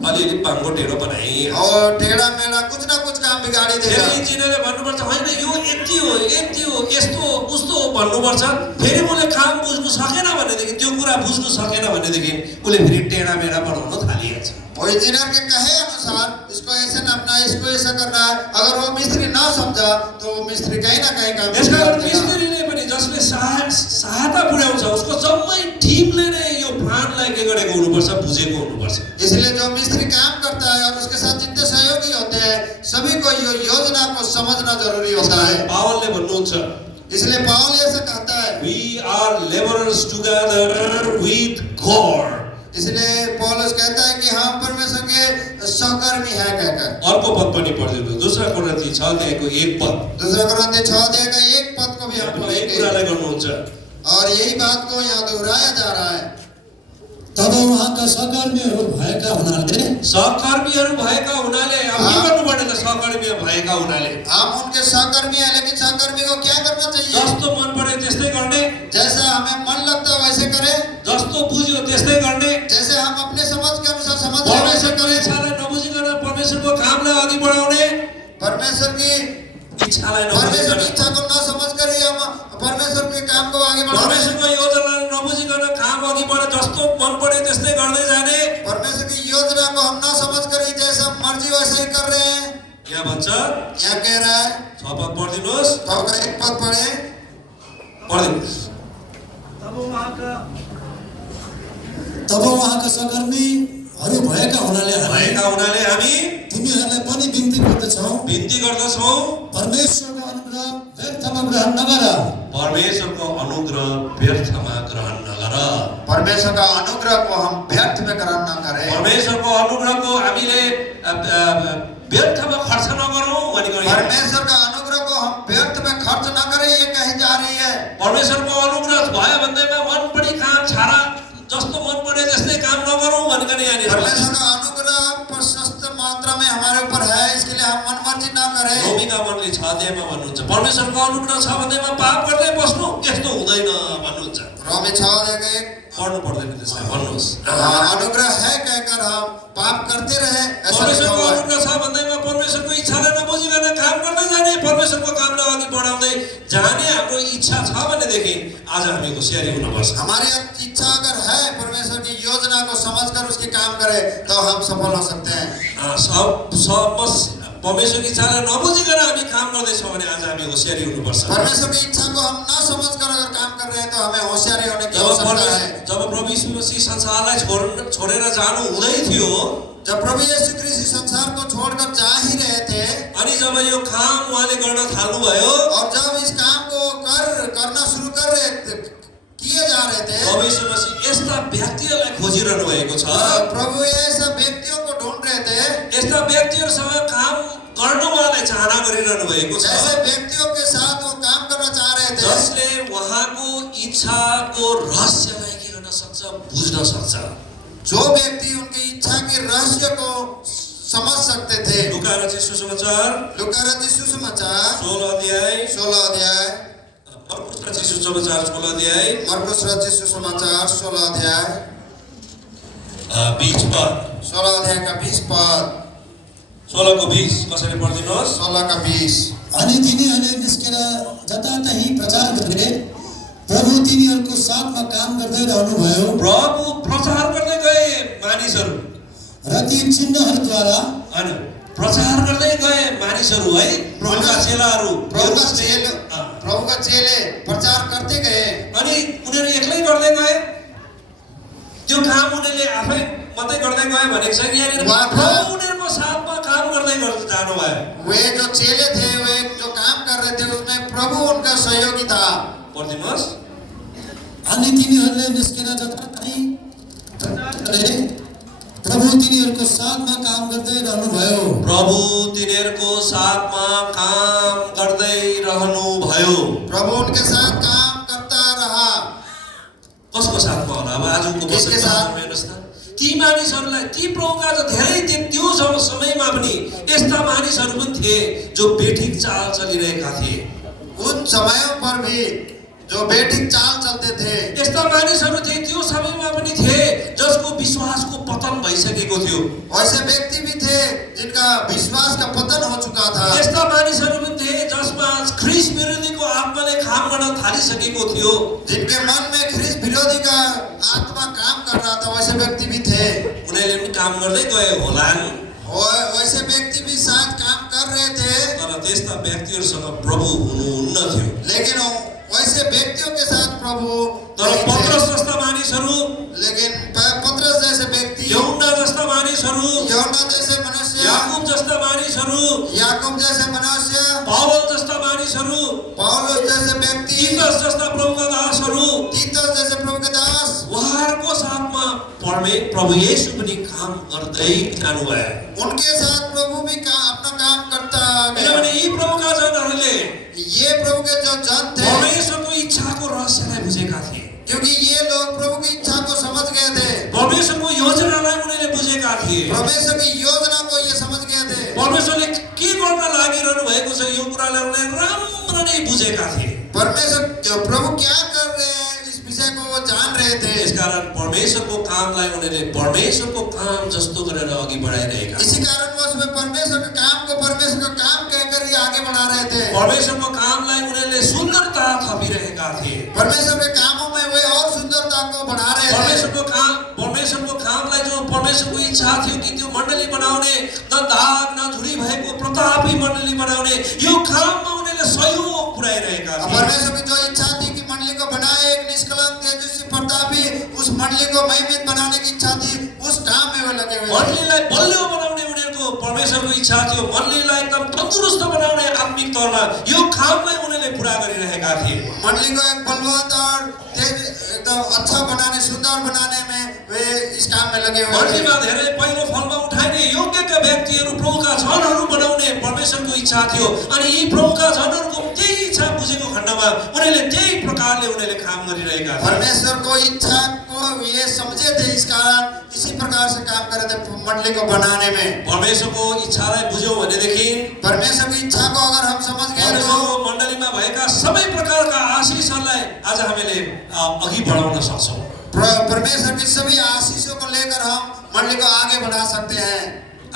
अलिअलि पाङ्गो टेढो बनाइ और टेढ़ा मेढ़ा कुछ ना कुछ काम बिगाड़ी देगा। फेरि इन्जिनियरले भन्नुपर्छ होइन यो यति हो यस्तो उस्तो भन्नुपर्छ। फेरि उसले काम बुझ्नु सकेन भनेदेखि, त्यो कुरा बुझ्नु सकेन भनेदेखि उसले फेरि टेढा मेढा बनाउन थालिहाल्छ। वो इंजीनियर के कहे अनुसार इसको ऐसे नापना है, इसको ऐसा करना है। अगर वो मिस्त्री ना समझा तो वो मिस्त्री कहीं ना कहीं काम यसकारण मिस्त्रीले पनि जसले सहायता पुर्याउँछ उसको जम्मै टिमले नै यो प्लानलाई के गरेको हुनुपर्छ, बुझेको हुनुपर्छ। इसलिए जो मिस्त्री काम करता है और उसके साथ जितने सहयोगी होते हैं सभी को यो योजना को समझना जरूरी होता है। पावलले भन्नुहुन्छ, इसलिए पावल ऐसा कहता है, we are laborers together with God। इसलिए पौलुस कहता है कि हम परमेश्वर के सहकर्मी हैं कहकर। अर्को पद पनि पढिदिनु, 2 कोरिन्थी 6 अध्यायको 1 पद। 2 कोरिन्थी 6 अध्याय का 1 पद को भी हम यही पढ़ेंगे कुरालाई गर्नुहुन्छ। और यही बात को यहाँ दोहराया जा रहा है। तब उहाँका सहकर्मीहरू भएका हुनाले सहकर्मीहरू भएका हुनाले अब के गर्नुपर्ने त? सहकर्मी भएका हुनाले हम उनके सहकर्मी हैं, लेकिन सहकर्मी को क्या करना चाहिए? जस्तो मन परे त्यस्तै गर्ने, जैसा हमें मन लगता है वैसे करें, जस्तो बुझ्यो त्यस्तै गर्ने, जैसे हम अपने समझ के अनुसार समझ रहे वैसे परमेश्वरको करें। इच्छालाई नबुझिकन परमेश्वरको कामलाई अघि बढाउने, परमेश्वर की इच्छालाई परमेश्वर नबुझिकन की इच्छा को न समझ कर ही हम परमेश्वर के काम को आगे बढ़ाते हैं। परमेश्वरको योजनालाई नबुझिकन काम अघि बढ जस्तो मन पर्यो त्यस्तै गर्दै जाने। परमेश्वर की योजना को हम न समझ कर ही जैसा मर्जी वैसे ही कर रहे हैं। यहाँ भन्छ, यहाँ कह रहा है, 6 पद पढिदिनुहोस्, तो अगर 1 पद पढ़े, पढिदिनुहोस्। तब उहाँका सहकर्मीहरू भएका हुनाले हामी तिमीहरूलाई पनि बिन्ती गर्दछौँ, बिन्ती गर्दछौँ, परमेश्वरको अनुग्रह व्यर्थमा ग्रहण नगर। परमेश्वरको अनुग्रह व्यर्थमा ग्रहण नगर। परमेश्वर का अनुग्रह को हम व्यर्थ में ग्रहण न करें। परमेश्वरको अनुग्रहको हामीले व्यर्थमा खर्च नगरौँ भनेको यहाँ। परमेश्वर का अनुग्रह को हम व्यर्थ में खर्च न करें, ये कही जा रही है। परमेश्वरको अनुग्रह भयो भन्दैमा मन पनि काम छाडा जस्तो मन परे त्यस्तै काम नगरौँ भनेको यहाँ। परमेश्वर का अनुग्रह प्रशस्त मात्रा में हमारे ऊपर है, इसके लिए हम मनमर्जी न करें। रोमीका मनले 6 अध्यायमा भन्नुहुन्छ परमेश्वरको अनुग्रह छ भन्दैमा पाप गर्दै बस्नु यस्तो हुँदैन भन्नुहुन्छ। रोमी 6 पढ्नु पर्दैन त्यसलाई भन्नुहोस्। अनुग्रह है कहकर हम पाप करते रहे, ऐसा लिखा परमेश्वरको हुआ है। अनुग्रह छ भन्दैमा परमेश्वरको इच्छालाई नबुझिकन काम गर्दै जाने, परमेश्वरको कामलाई अघि बढाउँदै जाने हाम्रो इच्छा छ भनेदेखि आज हामी होशियारी हुनुपर्छ। हमारी इच्छा अगर है परमेश्वर की योजना को समझकर उसके काम करें तो हम सफल हो सकते हैं। परमेश्वरको इच्छालाई नबुझिकन हामी काम गर्दैछौँ भने आज हामी होशियारी हुनुपर्छ। परमेश्वर की इच्छा को हम न समझकर अगर काम कर रहे हैं तो हमें होशियारी होने की आवश्यकता है। जब प्रभु यीशु मसीह संसारलाई छोडेर जानु हुँदै थियो, जब प्रभु यीशु ख्रीष्ट संसार को छोड़कर जा ही रहे थे, अनि जब यो काम उहाँले गर्न थाल्नुभयो, और जब इस काम को करना शुरू किए जा रहे थे, प्रभु यीशु मसीह यस्ता व्यक्तिहरूलाई खोजिरहनु भएको छ। प्रभु ऐसा व्यक्तियों को ढूंढ रहे थे, यस्ता व्यक्तिहरूसँग काम गर्न उहाँले चाहना गरिरहनु भएको छ, ऐसे व्यक्तियों के साथ वो काम करना चाह रहे थे जसले उहाँको इच्छाको रहस्यलाई के गर्न सक्छ, बुझ्न सक्छ। जो व्यक्ति उनकी इच्छा के रहस्य को समझ सकते थे। लुका रचित सुसमाचार 16 अध्याय, 16 अध्याय, मरकुस रचित सुसमाचार 16 अध्याय, मरकुस रचित सुसमाचार 16 अध्याय 20 पद, 16 अध्याय का 20 पद, 16 को 20 कसैले पढिदिनुहोस्। 16 का 20। अनि तिनीहरूले निस्केर जतातही प्रचार गरे, प्रभु तिनीहरूको साथमा काम गर्दै रहनुभयो प्रभु प्रचार गर्दै गए मानिसहरू, र ती चिन्हहरूद्वारा अनि प्रचार गर्दै गए मानिसहरू है, प्रभुका चेलाहरू, प्रभु का चेले प्रचार करते गए। अनि उनीहरू एक्लै गर्दै गए, त्यो काम उनीहरूले आफै मात्रै गर्दै गए भनेको छ। यहाँनिर प्रभु उनीहरूको साथमा काम गर्दै जानुभयो। वे जो चेले थे, वे जो काम कर रहे थे, उसमें प्रभु उनका सहयोगी था। पढिदिनुहोस्। अनि तिनीहरूले निस्केर जतातही प्रचार गरे, प्रभु तिनीहरूको साथमा काम गर्दै रहनुभयो। प्रभु तिनीहरूको साथमा काम गर्दै रहनुभयो। प्रभु उनके साथ काम करता रहा। कसको साथमा होला? अब आजको किसके साथ? हेर्नुहोस् त, ती मानिसहरूलाई, ती प्रभुका धेरै त्यो समयमा पनि यस्ता मानिसहरू पनि थिए जो बेठिक चाल चलिरहेका थिए। उन समयों पर भी जो बेठिक चाल चलते थे, यस्ता मानिसहरू थिए त्यो समयमा पनि थिए जसको विश्वासको पतन भइसकेको थियो। वैसे व्यक्ति भी थे जिनका विश्वास का पतन हो चुका था। यस्ता मानिसहरू पनि थिए जसमा ख्रीष्ट विरोधीको आत्माले काम गर्न थालिसकेको थियो। जिनके मन में ख्रीष्ट विरोधी का आत्मा काम कर रहा था, वैसे व्यक्ति भी थे। उनीहरूले पनि काम गर्दै गए होलान्, वैसे व्यक्ति भी साथ काम कर रहे थे, तर त्यस्ता व्यक्तिहरूसँग प्रभु हुनुहुन्न थियो। लेकिन वैसे व्यक्तियों के साथ प्रभु तर पत्रस जस्ता मानिसहरू, लेकिन पत्रस जैसे व्यक्ति, यूहन्ना जस्ता मानिसहरू, यूहन्ना जैसे मनुष्य, याकूब जस्ता मानिसहरू, याकूब जैसे मनुष्य, पावल जस्ता मानिसहरू, पौलुस जैसे व्यक्ति, तीतस जस्ता प्रभुका दासहरू, तीतस जैसे प्रभु के दास, उहाँहरूको साथमा प्रभु येशू पनि काम गर्दै जानुभयो। उनके साथ प्रभु भी अपना काम करता गया। किनभने यी प्रभुका जनहरूले ये प्रभु के जो जन थे, परमेश्वरको इच्छाको रहस्यलाई बुझेका थिए, क्योंकि ये लोग प्रभु की इच्छा को समझ गए थे। परमेश्वरको योजनालाई उनीहरूले बुझेका थिए। परमेश्वर की योजना को ये समझ गए थे। परमेश्वरले के गर्न लागिरहनु भएको छ यो कुरालाई उनीहरूले राम्ररी बुझेका थिए। परमेश्वर प्रभु क्या कर रहे हैं इस विषय को वो जान रहे थे। यसकारण परमेश्वरको कामलाई उनीहरूले परमेश्वरको काम जस्तो गरेर अघि बढाइरहेका थिए। इसी कारण वो उसमें परमेश्वर का काम को परमेश्वर का काम कहकर ही आगे बढ़ा रहे थे। परमेश्वरको कामलाई उनीहरूले सुन्दरता थपिरहेका थिए। परमेश्वर के कामों में वे और सुंदरता को बढ़ा रहे थे। परमेश्वरको कामलाई जो परमेश्वरको इच्छा थियो कि त्यो मण्डली बनाउने, न दाग न झुडी भएको प्रतापी मण्डली बनाउने, यो काममा उनीहरूले सहयोग पुर्याइरहेका थिए। परमेश्वर की जो इच्छा थी कि मंडली को बनाए, एक निष्कलंक तेजस्वी प्रतापी उस मंडली को महिमित बनाने की इच्छा थी, उस काम में वो लगे हुए थे। मण्डलीलाई बलियो बनाउने उनीहरूको परमेश्वरको इच्छा थियो। मण्डलीलाई एकदम तन्दुरुस्त बनाउने आत्मिक तौरमा यो कामलाई उनीहरूले पुरा गरिरहेका थिए। मंडली को एक बलवंत और एकदम अच्छा बनाने, सुंदर बनाने में वे इस काम में लगे हुए थे। मण्डलीमा धेरै पहिलो फलमा उठाइने योग्यका व्यक्तिहरू प्रभुका जनहरू बनाउने परमेश्वरको इच्छा थियो। अनि यी प्रभुका जनहरूको त्यही इच्छा बुझेको खण्डमा उनीहरूले त्यही प्रकारले उनीहरूले काम गरिरहेका थिए। परमेश्वर को इच्छा को ये समझे थे, इस कारण इसी प्रकार से काम कर रहे थे मंडली को बनाने में। परमेश्वरको इच्छालाई बुझ्यौँ भनेदेखि परमेश्वर की इच्छा को अगर हम समझ गए तो परमेश्वरको मण्डलीमा भएका सबै प्रकारका आशिषहरूलाई आज हामीले अघि बढाउन सक्छौँ। परमेश्वर की सभी आशीषों को लेकर हम मंडली को आगे बढ़ा सकते हैं।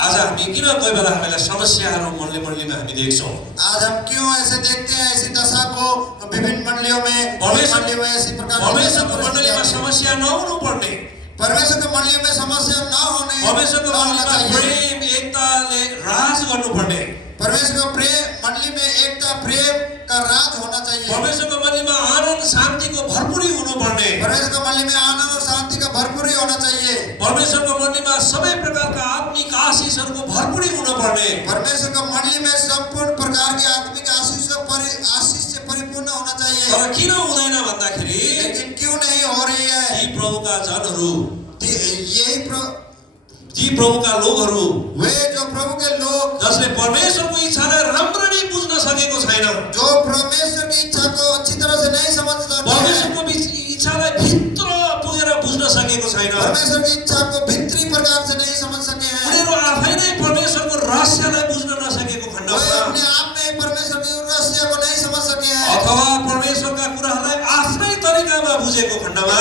आज हामी किन कोही बेला हामीलाई समस्याहरू मण्डलीमा हामी देख्छौँ? आज हम क्यों ऐसे देखते हैं ऐसी दशा को विभिन्न मंडलियों में, मंडलियों में ऐसी प्रकार परमेश्वरको मण्डलीमा समस्या नहुनु पर्ने, परमेश्वर के मंडलियों में समस्या न होने, परमेश्वरको मण्डलीमा प्रेम एकताले राज गर्नुपर्ने, परमेश्वर का प्रेम मंडली में एकता प्रेम का राज होना चाहिए। परमेश्वरको मण्डलीमा आनन्द शान्तिको भरपुरी हुनुपर्ने, परमेश्वर का मंडली में आनंद और शांति का भरपूरी होना चाहिए। परमेश्वरको मण्डलीमा सबै प्रकारका आत्मिक आशिषहरूको भरपुरी हुनुपर्ने। परमेश्वर का मंडली में संपूर्ण प्रकार के आत्मिक आशीष से परिपूर्ण होना चाहिए। तर किन हुँदैन भन्दाखेरि लेकिन क्यों नहीं हो रही है? यी प्रभुका जनहरू, यही ती प्रभुका लोकहरू वे जो प्रभु के लोग जसले परमेश्वरको इच्छालाई राम्ररी बुझ्न सकेको छैन, जो परमेश्वर की इच्छा को अच्छी तरह से नहीं समझ सकते, परमेश्वरको इच्छालाई भित्र पुगेर बुझ्न सकेको छैन, परमेश्वर की इच्छा को भित्री प्रकार से नहीं समझ सके हैं, उनीहरू आफै नै परमेश्वरको रहस्यलाई बुझ्न नसकेको वे खण्डमा अपने आप में परमेश्वर की रहस्य को नहीं समझ सके हैं, अथवा परमेश्वरका कुराहरूलाई आफ्नै तरिकामा बुझेको खण्डमा,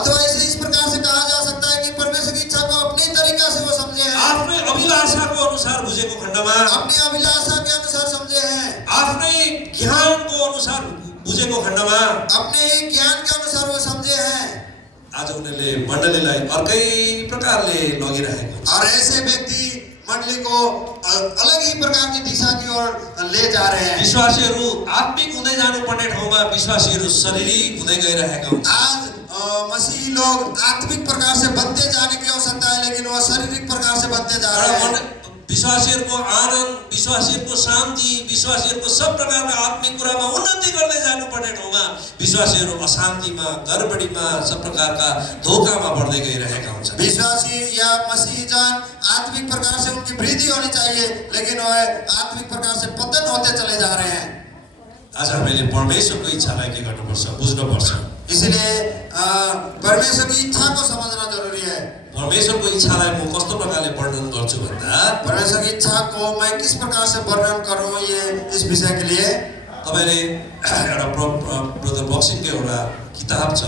अथवा इसे इस प्रकार से कहा जा सकता है कि परमेश्वर की इच्छा को अपनी तरीका से वो समझे हैं, आफ्नै अभिलाषाको अनुसार बुझेको खण्डमा, अपनी अभिलाषा के अनुसार समझे हैं, आफ्नै ज्ञानको अनुसार बुझेको खण्डमा अपने ज्ञान के अनुसार वो समझे हैं। आज उनीहरूले मण्डलीलाई अर्कै प्रकारले लगिरहेको छ। और ऐसे व्यक्ति मंडली को अलग ही प्रकार की दिशा की ओर ले जा रहे हैं। विश्वासीहरू आत्मिक हुँदै जानुपर्ने ठाउँमा विश्वासीहरू शारीरिक हुँदै गइरहेका हुन्छन्। आज मसीही लोग आत्मिक प्रकार से बनते जाने की आवश्यकता है, लेकिन वो शारीरिक प्रकार से बनते जा रहे हैं। विश्वासीहरूको आनन्द, विश्वासीहरूको शान्ति, विश्वासीहरूको सब प्रकारका आत्मिक कुरामा उन्नति गर्दै जानुपर्ने ठाउँमा विश्वासीहरू अशान्तिमा, गडबडीमा, सब प्रकारका धोकामा बढ्दै गइरहेका हुन्छन्। विश्वासी या मसीही जन आत्मिक प्रकार से उनकी वृद्धि होनी चाहिए, लेकिन वह आत्मिक प्रकार से पतन होते चले जा रहे हैं। आज हामीले परमेश्वरको इच्छालाई के गर्नुपर्छ? बुझ्नुपर्छ। इसलिए परमेश्वर की इच्छा को समझना जरूरी है। परमेश्वरको इच्छालाई म कस्तो प्रकारले वर्णन गर्छु भन्दा, परमेश्वर की इच्छा को मैं किस प्रकार से वर्णन करूं, ये इस विषय के लिए तपाईले एउटा ब्रदर बक्सिङको एउटा किताब छ,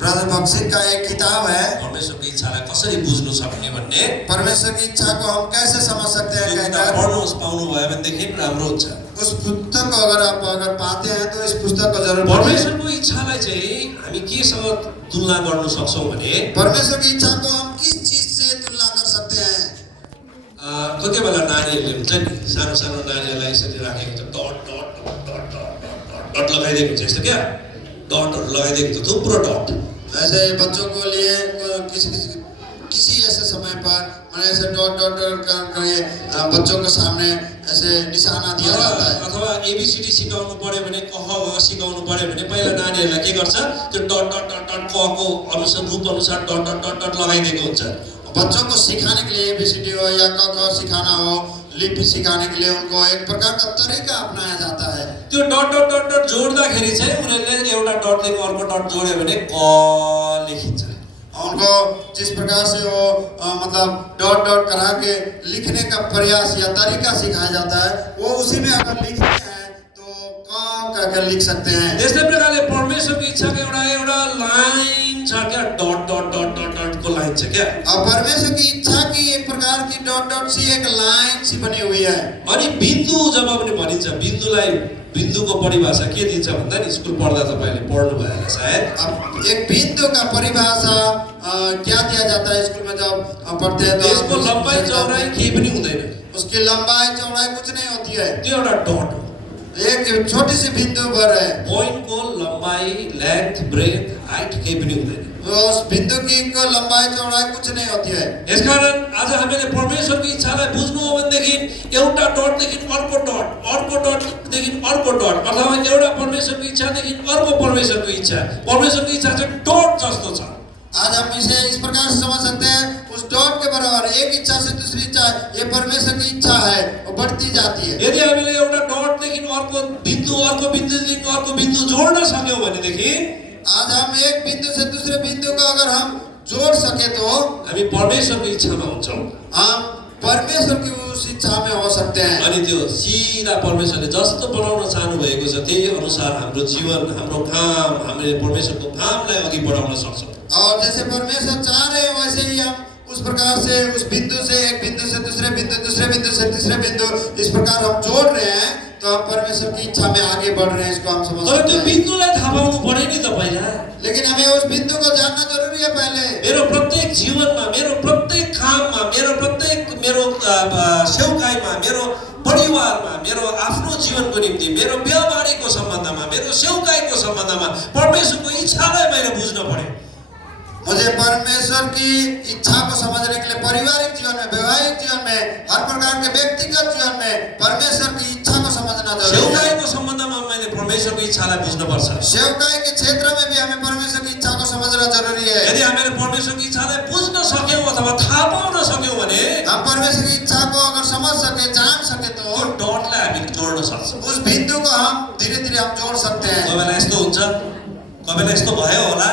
ब्रदर बक्सिङ का एक किताब है, परमेश्वरको इच्छालाई कसरी बुझ्नु सक्ने भन्ने। परमेश्वर की इच्छा को हम कैसे समझ सकते हैं, पढ्नुहोस्, पाउनु भयो भनेदेखि राम्रो हुन्छ। उस पुस्तक को अगर पाते हैं तो इस पुस्तक को जरूर पढ़िए। परमेश्वरको इच्छालाई चाहिँ हामी केसँग तुलना गर्न सक्छौँ भने, परमेश्वर की इच्छा को हम किस चीज से तुलना कर सकते हैं? कोही बेला नानीहरूले हुन्छ नि, सानो सानो नानीहरूलाई यसरी राखेको हुन्छ, dot dot dot dot dot dot लगाइदिएको हुन्छ, यस्तो क्या डटहरू लगाइदिएको हुन्छ, थुप्रो डट। ऐसे बच्चों को लिए किसी ऐसे समय पर मैंने ऐसे डॉट डॉट करके बच्चों के सामने ऐसे निशाना दिया जाता है। अथवा एबीसीडी सिकाउनु पर्यो भने, क ख ग सिकाउनु पर्यो भने पहिला नानीहरूलाई के गर्छ, त्यो डट डट डट डट क को अनुसार रूप अनुसार डट डट डट डट लगाइदिएको हुन्छ। बच्चों को सिखाने के लिए एबीसीडी हो या क ख सिखाना हो, लिपि सिखाने के लिए उनको एक प्रकार का तरीका अपनाया जाता है। त्यो डट डट डट डट जोड्दाखेरि चाहिँ उनीहरूले एउटा डटदेखि अर्को डट जोड्यो भने क लेखिन्छ। उनको जिस प्रकार से वो मतलब डॉट डॉट करा के लिखने का प्रयास या तरीका सिखाया जाता है, वो उसी में अगर लिखते हैं तो काम करके लिख सकते हैं। त्यस्तै प्रकारले परमेश्वरको इच्छाको एउटा लाइन छ क्या, dot dot dot dot dot को लाइन छ क्या। और परमेश्वर की इच्छा की एक प्रकार की डॉट डॉट सी एक लाइन सी बनी हुई है। अनि बिन्दु जब पनि भनिन्छ, बिन्दुको परिभाषा के दिन्छ भन्दा नि, स्कुल पढ्दा तपाईले पढ्नु भयो होला सायद। अब एक बिंदु का परिभाषा क्या दिया जाता है स्कूल में जब पढ़ते हैं तो यसको लम्बाई चौडाई केही पनि हुँदैन, उसकी लंबाई चौड़ाई कुछ नहीं होती है, त्यो एउटा डट हो। एक छोटी सी बिंदु पर है। पोइन्ट को लम्बाई, लेंथ, ब्रेथ हाइट केही पनि हुँदैन। उस बिंदु की को लंबाई चौड़ाई कुछ नहीं होती है। यसकारण आज हामीले परमेश्वरको इच्छालाई बुझ्नु हो भनेदेखि एउटा डटदेखि अर्को डट, अर्को डटदेखि अर्को डट, अथवा एउटा परमेश्वरको इच्छादेखि अर्को परमेश्वरको इच्छा। परमेश्वरको इच्छा चाहिँ डट जस्तो छ। आज हम इसे इस प्रकार से समझ सकते हैं, उस डॉट के बराबर एक इच्छा से दूसरी इच्छा, ये परमेश्वर की इच्छा है, वो बढ़ती जाती है। यदि हामीले एउटा डटदेखि अर्को बिन्दुदेखि अर्को बिन्दु जोड्न सक्यौँ भनेदेखि आज हम एक बिंदु से दूसरे बिंदु को अगर हम जोड़ सके तो हामी परमेश्वरको इच्छामा हुन्छौँ। हम परमेश्वर की उस इच्छा में हो सकते हैं। अनि त्यो सिधा परमेश्वरले जस्तो बनाउन चाहनु भएको छ त्यही अनुसार हाम्रो जीवन, हाम्रो काम, हामीले परमेश्वरको कामलाई अघि बढाउन सक्छौँ। और जैसे परमेश्वर चाह रहे हैं वैसे ही हम उस प्रकार से उस बिंदु से एक बिंदु से दूसरे बिंदु, दूसरे बिंदु से तीसरे बिंदु, इस प्रकार हम जोड़ रहे हैं तो हम परमेश्वर की इच्छा में आगे बढ़ रहे हैं, इसको हम समझ तर सकते त्यो हैं। बिन्दुलाई थाहा पाउनु पर्यो नि त पहिला। लेकिन हमें उस बिंदु को जानना जरूरी है पहले। मेरो प्रत्येक जीवनमा, मेरो प्रत्येक काममा, मेरो सेवकाईमा, मेरो परिवारमा, मेरो आफ्नो जीवनको निम्ति, मेरो व्यापारीको सम्बन्धमा, मेरो सेवकाईको सम्बन्धमा परमेश्वरको इच्छालाई मैले बुझ्न पर्यो। मुझे परमेश्वर की इच्छा को समझने के लिए पारिवारिक जीवन में, वैवाहिक जीवन में, हर प्रकार के व्यक्तिगत जीवन में परमेश्वर की इच्छा को समझना जरूरी है। सेवकाईको सम्बन्धमा मैले परमेश्वरको इच्छालाई बुझ्नुपर्छ। सेवकाई के क्षेत्र में भी हमें परमेश्वर की इच्छा को समझना जरूरी है। यदि हामीले परमेश्वरको इच्छालाई बुझ्न सक्यौँ अथवा थाहा पाउन सक्यौँ भने हम परमेश्वर की इच्छा को अगर समझ सके, जान सके तो त्यो डटलाई हामी जोड्न सक्छौँ। उस बिंदु को हम धीरे धीरे हम जोड़ सकते हैं। कोही बेला यस्तो हुन्छ, कोही बेला यस्तो भयो होला,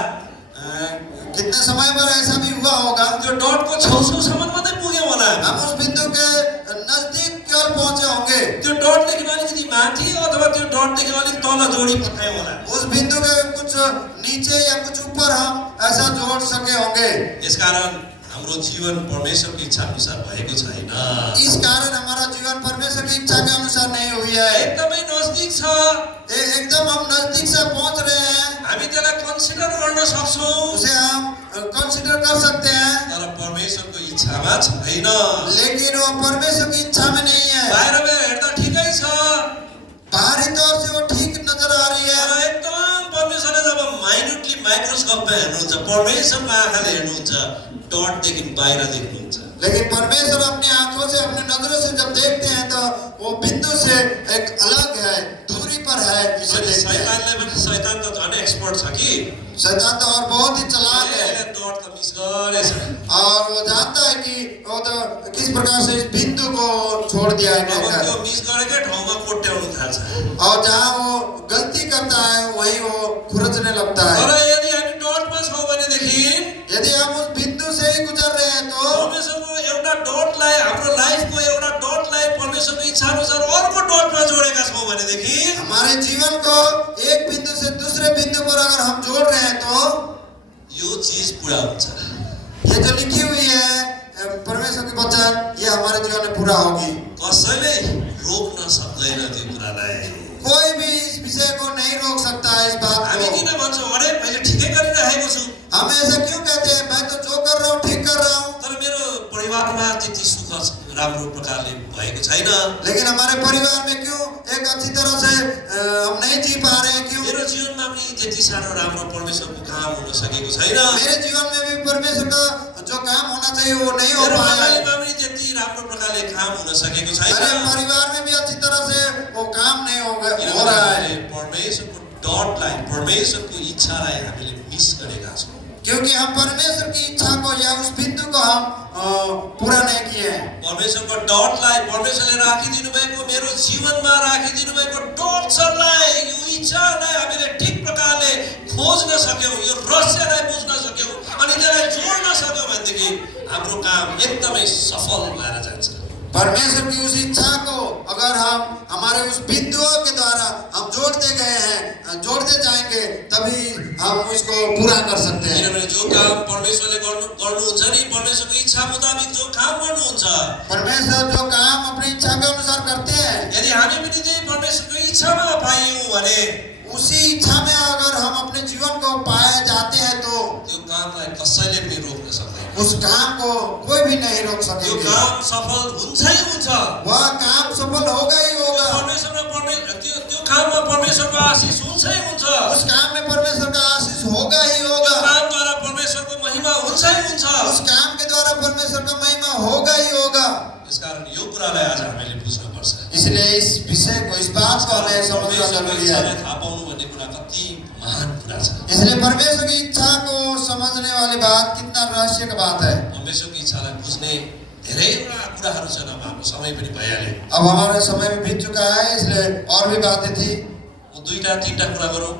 कितने समय पर ऐसा भी हुआ होगा, त्यो डटको छेउछाउसम्म मात्रै पुग्यौँ होला। हम उस बिंदु के नजदीक केवल पहुंचे होंगे, त्यो डटदेखि अलिकति माथि अथवा त्यो डटदेखि अलिक तल जोडी पठायो होला। उस बिंदु के कुछ नीचे या कुछ ऊपर हम ऐसा जोड़ सके होंगे। यसकारण हाम्रो जीवन परमेश्वरको इच्छा अनुसार भएको छैन। इस कारण हमारा जीवन परमेश्वर की इच्छा के अनुसार नहीं हुई है। एकदमै नजदिक छ, एकदम हम नजदीक से पहुंच रहे हैं, हामी त्यसलाई कन्सिडर गर्न सक्छौँ, उसे हम कंसिडर कर सकते हैं, तर परमेश्वरको इच्छामा छैन। लेकिन वो परमेश्वर की इच्छा में नहीं है। बाहिरबाट हेर्दा ठिकै छ, बाहरी तौर से वो ठीक नजर आ रही है, तर एकदम परमेश्वरले जब माइन्युटली माइक्रोस्कोपमा हेर्नुहुन्छ, परमेश्वरको आँखाले हेर्नुहुन्छ, डटदेखि बाहिर देख्नुहुन्छ। लेकिन परमेश्वर अपनी आंखों से, अपनी नजरों से जब देखते हैं तो वो बिंदु से एक अलग है, दूरी पर है, इसे अनि देखते हैं। शैतान त झन् एक्सपर्ट छ कि शैतान तो और बहुत ही चालाक है, यसले डट त मिस गरेछ। और वो जानता है कि वो तो किस प्रकार से इस बिंदु को छोड़ दिया है अब कहकर। त्यो मिस गरेकै ठाउँमा कोट्याउनु थाल्छ। और जहाँ वो गलती करता है वहीं वो खुरचने लगता तर है। यदि हामी डटमा छौँ भनेदेखि यदि हम उस बिंदु से ही गुजर रहे हैं तो परमेश्वरको एउटा डटलाई, हाम्रो लाइफको एउटा डटलाई परमेश्वरको इच्छा अनुसार अर्को डटमा जोडेका छौँ भनेदेखि हमारे जीवन को एक बिंदु से दूसरे बिंदु पर अगर हम जोड़ रहे हैं तो यो चिज पुरा हुन्छ। ये जो लिखी हुई है परमेश्वर की वचन, ये हमारे जीवन में पूरा होगी। कसैले रोक्न सक्दैन त्यो कुरालाई। कोई भी इस विषय को नहीं रोक सकता है, इस बात हामी को। किन भन्छौँ अरे मैले ठिकै गरिरहेको छु, हम ऐसा क्यों कहते हैं, मैं तो जो कर रहा हूँ ठीक कर रहा हूँ, तर मेरो परिवारमा त्यति सुख राम्रो प्रकारले भएको छैन, लेकिन हमारे परिवार में क्यों एक अच्छी तरह से हम नहीं जी पा रहे हैं, क्यों? मेरो जीवनमा पनि त्यति साह्रो राम्रो परमेश्वरको काम हुन सकेको छैन, मेरे जीवन में भी परमेश्वर का जो काम होना चाहिए वो नहीं हो मेरो पाया है। मण्डलीमा पनि त्यति राम्रो प्रकारले काम हुन सकेको छैन। अरे परिवार में भी अच्छी तरह से वो काम नहीं हो रहा है। हामीले परमेश्वरको डटलाई, परमेश्वरको इच्छालाई हामीले मिस गरेका छौँ। क्योंकि हम परमेश्वर की इच्छा को या उस बिंदु को हम पूरा नहीं किए हैं। परमेश्वरको डटलाई, परमेश्वरले राखिदिनु भएको, मेरो जीवनमा राखिदिनु भएको डटलाई, यो इच्छालाई हामीले ठिक प्रकारले खोज्न सक्यौँ, यो रहस्यलाई बुझ्न सक्यौँ अनि त्यसलाई जोड्न सक्यौँ भनेदेखि हाम्रो काम एकदमै सफल भएर जान्छ। परमेश्वर की उस इच्छा को अगर हम हमारे उस बिंदुओं के द्वारा हम जोड़ते गए हैं, जोड़ते जाएंगे, तभी हम इसको पूरा कर सकते हैं। किनभने जो काम परमेश्वरले गर्नुहुन्छ नि, परमेश्वरको इच्छा मुताबिक जो काम गर्नुहुन्छ, परमेश्वर जो काम अपनी इच्छा के अनुसार करते हैं, यदि हामी पनि त्यही परमेश्वरको इच्छामा पायौँ भने उसी इच्छा में अगर हम अपने जीवन को पाए जाते हैं तो त्यो कामलाई कसैले पनि रोक्न सक्दैन। उस काम को कोई भी नहीं रोक यो सकेगा। काम सफल हुन्छै हुन्छ। वह काम सफल होगा ही होगा। त्यो काममा परमेश्वरको आशिष हुन्छै हुन्छ। उस काम में परमेश्वर का आशीष होगा ही होगा। कामद्वारा परमेश्वरको महिमा हुन्छै हुन्छ। उस काम के द्वारा परमेश्वर का महिमा होगा ही होगा। यसकारण यो कुरालाई आज हामीले बुझ्नुपर्छ। इसलिए इस विषय को, इस बात को हमें समझना जरूरी है। इच्छालाई थाहा पाउनु भन्ने कुरा कति महान कुरा छ। इसलिए परमेश्वर की इच्छा को समझने वाली बात कितना रहस्य का बात है। परमेश्वरको इच्छालाई बुझ्ने धेरैवटा कुराहरू छन्। अब हाम्रो समय पनि भइहाल्यो। अब हमारा समय भी बीत चुका है, इसलिए और भी बातें थी। म दुईटा तीनटा कुरा गरौँ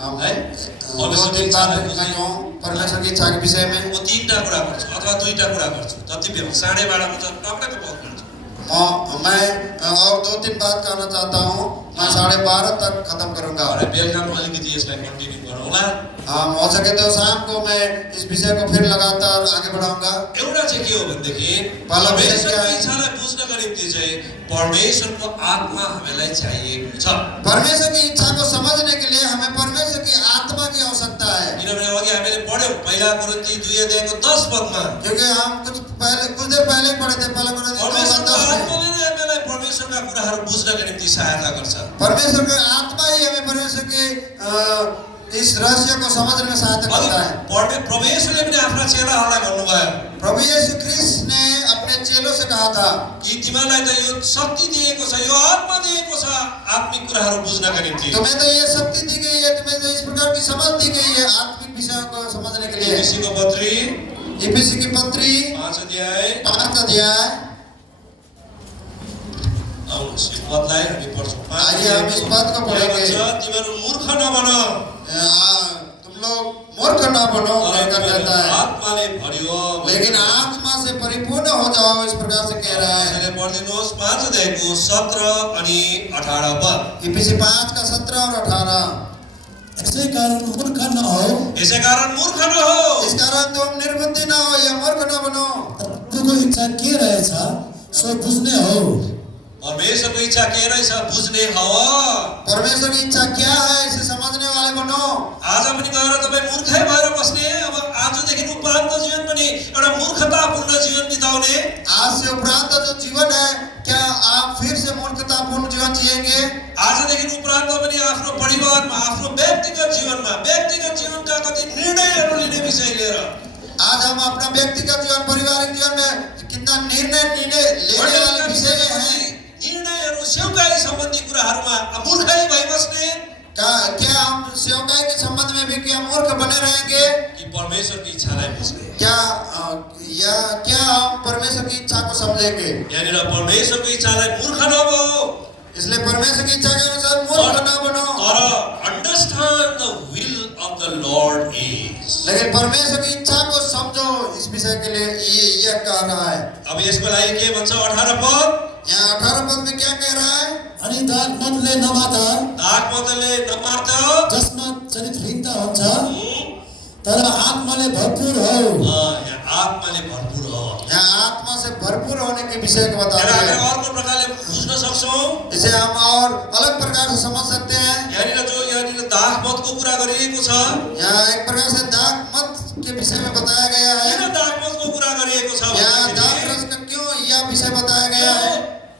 हम है। दो तीन बातें कहूँ परमेश्वर की इच्छा के विषय में। म तीनटा कुरा गर्छु अथवा दुईटा कुरा गर्छु। जति बेला 12:30 बजे टक्कै बहुत गर्छु। मैं और दो तीन बात कहना चाहता हूँ। मैं 12:30 तक खत्म करूँगा। अरे बेलुकामा अलिकति यसलाई कन्टिन्यू गरौँला। हो सके तो शाम को मैं इस विषय को फिर लगातार आगे बढ़ाऊंगा। एउटा चाहिँ के हो भनेदेखि पहला विषय क्या परमेश्वरको है? इच्छालाई बुझ्नको निम्ति चाहिँ परमेश्वरको आत्मा हामीलाई चाहिएको छ। परमेश्वर की इच्छा को समझने के लिए हमें परमेश्वर की आत्मा की आवश्यकता है। किनभने अघि हामीले पढ्यौँ पहिला कोरिन्थी 2:10 क्योंकि हम कुछ देर पहले पढ़े थे। पहला कोरिन्थी 2:10 में आत्माले नै हामीलाई परमेश्वरका कुराहरू बुझ्नको निम्ति सहायता गर्छ। परमेश्वर का आत्मा ही हमें परमेश्वर के इस रहस्य को समझने में सहायता करता है। परमेश्वरले पनि आफ्ना चेलाहरूलाई भन्नुभयो प्रभु यीशु ख्रिस्ट ने अपने चेलों से कहा था कि तिमीलाई त यो शक्ति दिएको छ, यो आत्मा दिएको छ आत्मिक कुराहरू बुझ्नका निम्ति। तुम्हें तो ये शक्ति दी गई है, तुम्हें तो इस प्रकार की समझ दी गई है आत्मिक विषयों को समझने के लिए। इफिसीको पत्री इफिसी की पत्री 5 अध्याय 5 अध्याय। आउनुहोस् यो पदलाई हामी पढ्छौँ। आइए हम इस पद को पढ़ेंगे। तिमीहरू मूर्ख नबन, तुम लोग मूर्ख न बनो, कहकर कहता है, आत्माले भरियो। लेकिन आत्मा से परिपूर्ण हो जाओ, इस प्रकार से कह रहा है। यसले पढिदिनुहोस् 5 अध्यायको 17 अनि 18 पद। इफिसी 5 का 17 और 18। यसै कारण मूर्ख नहो, यसै कारण मूर्ख नहो, इस कारण तुम निर्बुद्धि न हो या मूर्ख न बनो। प्रभुको इच्छा के रहेछ सो बुझ्ने हो। परमेश्वरको इच्छा के रहेछ बुझ्ने हो। परमेश्वर की इच्छा क्या है इसे समझने वाले बनो। आज पनि गएर तपाईँ मूर्खै भएर बस्ने, अब आजदेखि उपरान्त जीवन पनि एउटा मूर्खतापूर्ण जीवन बिताउने। आज से उपरांत जो जीवन है, क्या आप फिर से मूर्खतापूर्ण जीवन जिएंगे? आजदेखि उपरान्त पनि आफ्नो परिवारमा, आफ्नो व्यक्तिगत जीवनका कति निर्णयहरू लिने विषय लिएर आज हम अपना व्यक्तिगत जीवन, पारिवारिक जीवन में कितना निर्णय लेने वाले विषय हैं। निर्णयहरू सेवकाई सम्बन्धी कुराहरूमा मूर्खै भइबस्ने क्या हम सेवकाई के संबंध में भी क्या मूर्ख बने रहेंगे? कि परमेश्वरको इच्छालाई बुझ्ने। क्या हम परमेश्वर की इच्छा को समझेंगे? यहाँनिर परमेश्वरको इच्छालाई मूर्ख नभओ, इसलिए परमेश्वर की इच्छा के अनुसार मूर्ख न बनो, तर understand the will of the Lord is. लेकिन परमेश्वर की इच्छा को समझो। इस विषय के लिए ये कह रहा है। अब यसको लागि के भन्छ 18 पद? यहाँ 18 पद में क्या कह रहा है? अनि दागमतले नमात, दागमतले नमार्त, जसमा चरित्रहीनता हुन्छ तर आत्माले भरपूर हो। यहाँ आत्माले भरपूर हो। यहाँ आत्मा से भरपूर होने के विषय को बता रहा है। अर्को प्रकारले बुझ्न सक्छौं। इसे हम और अलग प्रकार से समझ सकते हैं। यहाँनिर दागमतको कुरा गरिएको छ। यहाँ एक प्रकार से दागमत के विषय में बताया गया है। किन दागमतको कुरा गरिएको छ? यहाँ दागरस का क्यों यह विषय बताया गया है?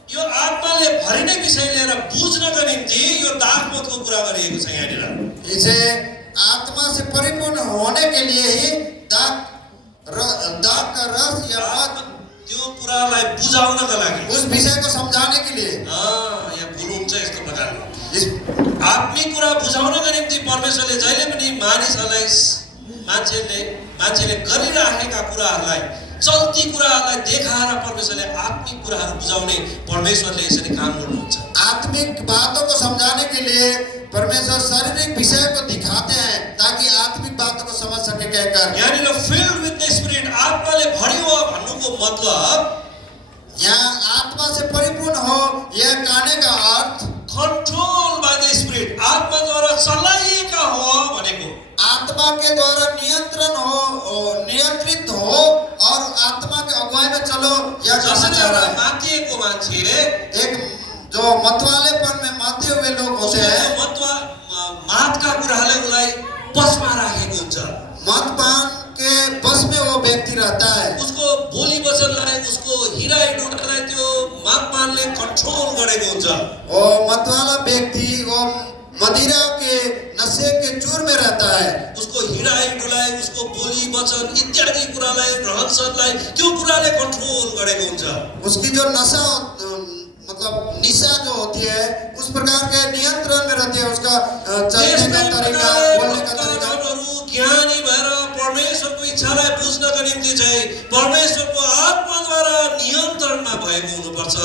यो आत्माले भरिने विषय लिएर बुझ्नको निम्ति यो दागमतको कुरा गरिएको छ। यहाँनिर इसे आत्मा से परिपूर्ण होने के लिए ही दाग का रस या मत, त्यो कुरालाई बुझाउनका लागि, उस विषय को समझाने के लिए यहाँ भुलुन्छ यस्तो प्रकारले। आत्मिक कुरा बुझाउनका निम्ति परमेश्वरले जहिले पनि मान्छेले गरिराखेका कुराहरूलाई, चल्ती कुराहरूलाई देखाएर परमेश्वरले आत्मिक कुराहरू बुझाउने परमेश्वरले यसरी काम गर्नुहुन्छ। आत्मिक बातों को समझाने के लिए परमेश्वर शारीरिक विषय को दिखाते हैं ताकि आत्मिक बातों को समझ सके कहकर। यहाँनिर फिल्ड विथ द स्पिरिट, आत्माले भरियो भन्नुको मतलब यहाँ आत्मा से परिपूर्ण हो यह कहने का अर्थ कन्ट्रोल बाय द स्पिरिट, आत्माद्वारा चलाइएका हो भनेको। आत्मा के द्वारा नियंत्रित हो और आत्मा के अगुवाई में चलो, यह कहना चाह रहा है। मातिएको मान्छे, एक जो मतवालेपन में माते हुए लोग होते हैं, मातका कुराहरूले उसलाई बसमा राखेको हुन्छ। मतपान के बस में वो व्यक्ति रहता है। उसको बोली वचनलाई, उसको हिराइ ढुँडालाई त्यो मतपानले कन्ट्रोल गरेको हुन्छ। वो मतवाला व्यक्ति वो मदिरा के नशे के चूर में रहता है। उसको हिँडाइ डुलाइ, उसको बोली वचन इत्यादि कुरालाई, रहन सहनलाई त्यो कुराले कन्ट्रोल गरेको हुन्छ। उसकी जो नशा मतलब निशा जो होती है उस प्रकार के नियंत्रण में रहती है। उसका चलने का तरीका, बोलने का तरीका। ज्ञानी भएर परमेश्वरको इच्छालाई बुझ्नका निम्ति चाहिँ परमेश्वरको आत्माद्वारा नियन्त्रणमा भएको हुनुपर्छ।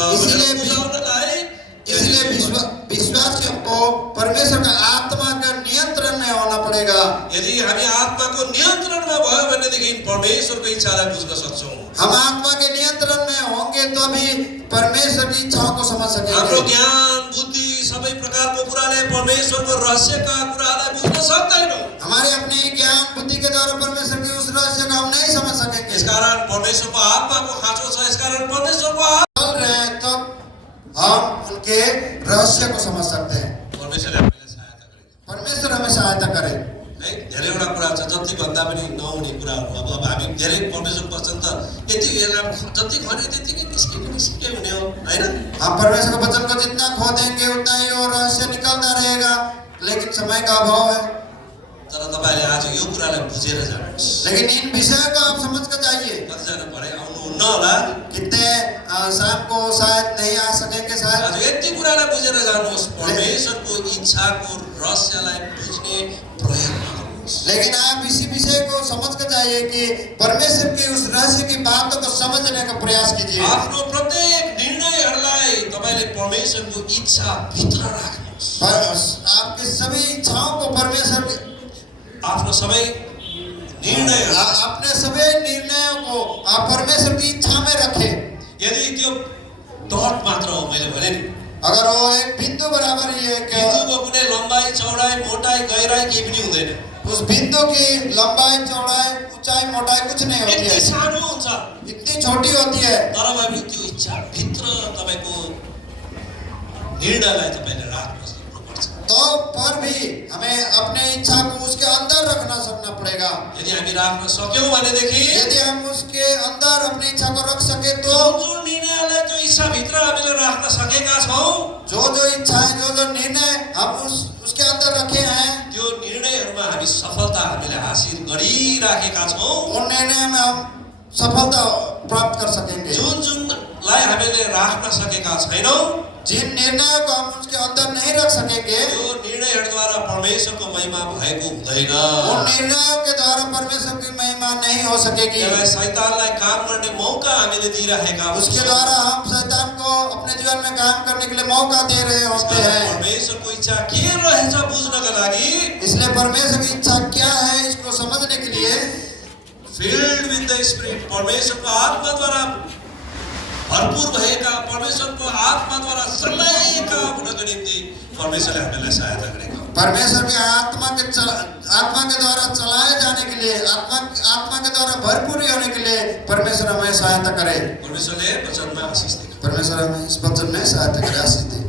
इसलिए विश्वासियों को परमेश्वर का आत्मा का नियंत्रण में होना पड़ेगा। यदि हामी आत्माको नियन्त्रणमा भयो भनेदेखि परमेश्वरको इच्छालाई बुझ्न सक्छौँ। हम आत्मा के नियंत्रण में होंगे तो भी परमेश्वर की इच्छाओं को समझ सकेंगे। हाम्रो ज्ञान बुद्धि सबै प्रकारको कुराले परमेश्वरको रहस्यका कुरालाई बुझ्न सक्दैनौँ। हमारे अपने ज्ञान बुद्धि के द्वारा परमेश्वर के उस रहस्य को हम नहीं समझ सकेंगे। यसकारण परमेश्वरको आत्माको खाँचो छ। यसकारण परमेश्वरको चल रहे हैं तब हम उनके रहस्य को समझ सकते हैं। परमेश्वरले हामीलाई सहायता गरे। परमेश्वर हमें सहायता करे। है धेरैवटा कुरा छ जति भन्दा पनि नहुने कुराहरू। अब हामी धेरै परमेश्वरको वचन त यति जति खने त्यतिकै निस्के हुने हो हैन। हम परमेश्वर के वचन को जितना खो देंगे उतना ही वो रहस्य निकलता रहेगा, लेकिन समय का अभाव है। तर तपाईले आज यो कुरालाई बुझेर जानुहोस्। लेकिन इन विषयों को आप समझ कर जाइए। कतिजना भरे आउनुहुन्न होला, कितने शाम को शायद नहीं आ सकेंगे शायद। आज यति कुरालाई बुझेर जानुहोस्। परमेश्वरको इच्छाको रहस्यलाई बुझ्ने प्रयत्न गर्नुहोस्। लेकिन आप इसी विषय को समझ कर जाइए कि परमेश्वर के उस रहस्य की बातों को समझने का प्रयास कीजिए। आफ्नो प्रत्येक निर्णयहरूलाई तपाईले परमेश्वरको इच्छा भित्र राख्नुहोस्। आपके सभी इच्छाओं को परमेश्वर आफ्नो सबै निर्णय अपने सभी निर्णयों को आप परमेश्वर की इच्छा में रखें। यदि त्यो डट मात्र हो, मैले भने नि, अगर वो एक बिंदु बराबर ही है क्या, बिन्दुको कुनै लम्बाई चौडाई मोटाई गहिराई केही पनि हुँदैन। उस बिंदु की लंबाई चौड़ाई ऊंचाई मोटाई कुछ नहीं होती यति है, सानो हुन्छ। इतनी छोटी होती है। तर पनि त्यो इच्छा भित्र तपाईको निर्णयलाई तपाईले राख्न सक्नुपर्छ। तो पर भी हमें अपने इच्छा को उसके अंदर रखना सकना पड़ेगा। यदि हामी राख्न सक्यौं भनेदेखि यदि हम उसके अंदर अपनी इच्छा को रख सके तो जुन निर्णयलाई त्यो इच्छा भित्र हामीले राख्न सकेका छौं, जो इच्छाएं जो निर्णय हम उसके अंदर रखे हैं, त्यो निर्णयहरुमा हामी सफलता हामीले हासिल गरिराखेका छौं। उन निर्णय में हम सफलता प्राप्त कर सकेंगे। जुनलाई हामीले राख्न सकेका छैनौं, जिन निर्णयों को हम उसके अंदर नहीं रख सकेंगे, त्यो निर्णयहरुद्वारा परमेश्वरको महिमा भएको हुँदैन। उन निर्णयों के द्वारा परमेश्वर की महिमा नहीं हो सकेगी। त्यसलाई शैतानलाई काम गर्ने मौका हामीले दिइरहेका छौं। उसके द्वारा हम शैतान को अपने जीवन में काम करने के लिए मौका दे रहे होते हैं। परमेश्वरको इच्छा के रहेछ बुझ्नका लागि, इसलिए परमेश्वर की इच्छा क्या है इसको समझने के लिए फिल्ड विथ द स्पिरिट, परमेश्वरको आत्माद्वारा भरपूर भएका, परमेश्वरको आत्माद्वारा चलाइएका हुनको निम्ति परमेश्वरले हामीलाई सहायता गरेका। परमेश्वर के आत्मा के द्वारा चलाए जाने के लिए, आत्मा के द्वारा भरपूरी होने के लिए परमेश्वर हमें सहायता करे। परमेश्वरले वचनमा आशीष दिए। परमेश्वर हमें इस वचन में सहायता करे, आशीष दे।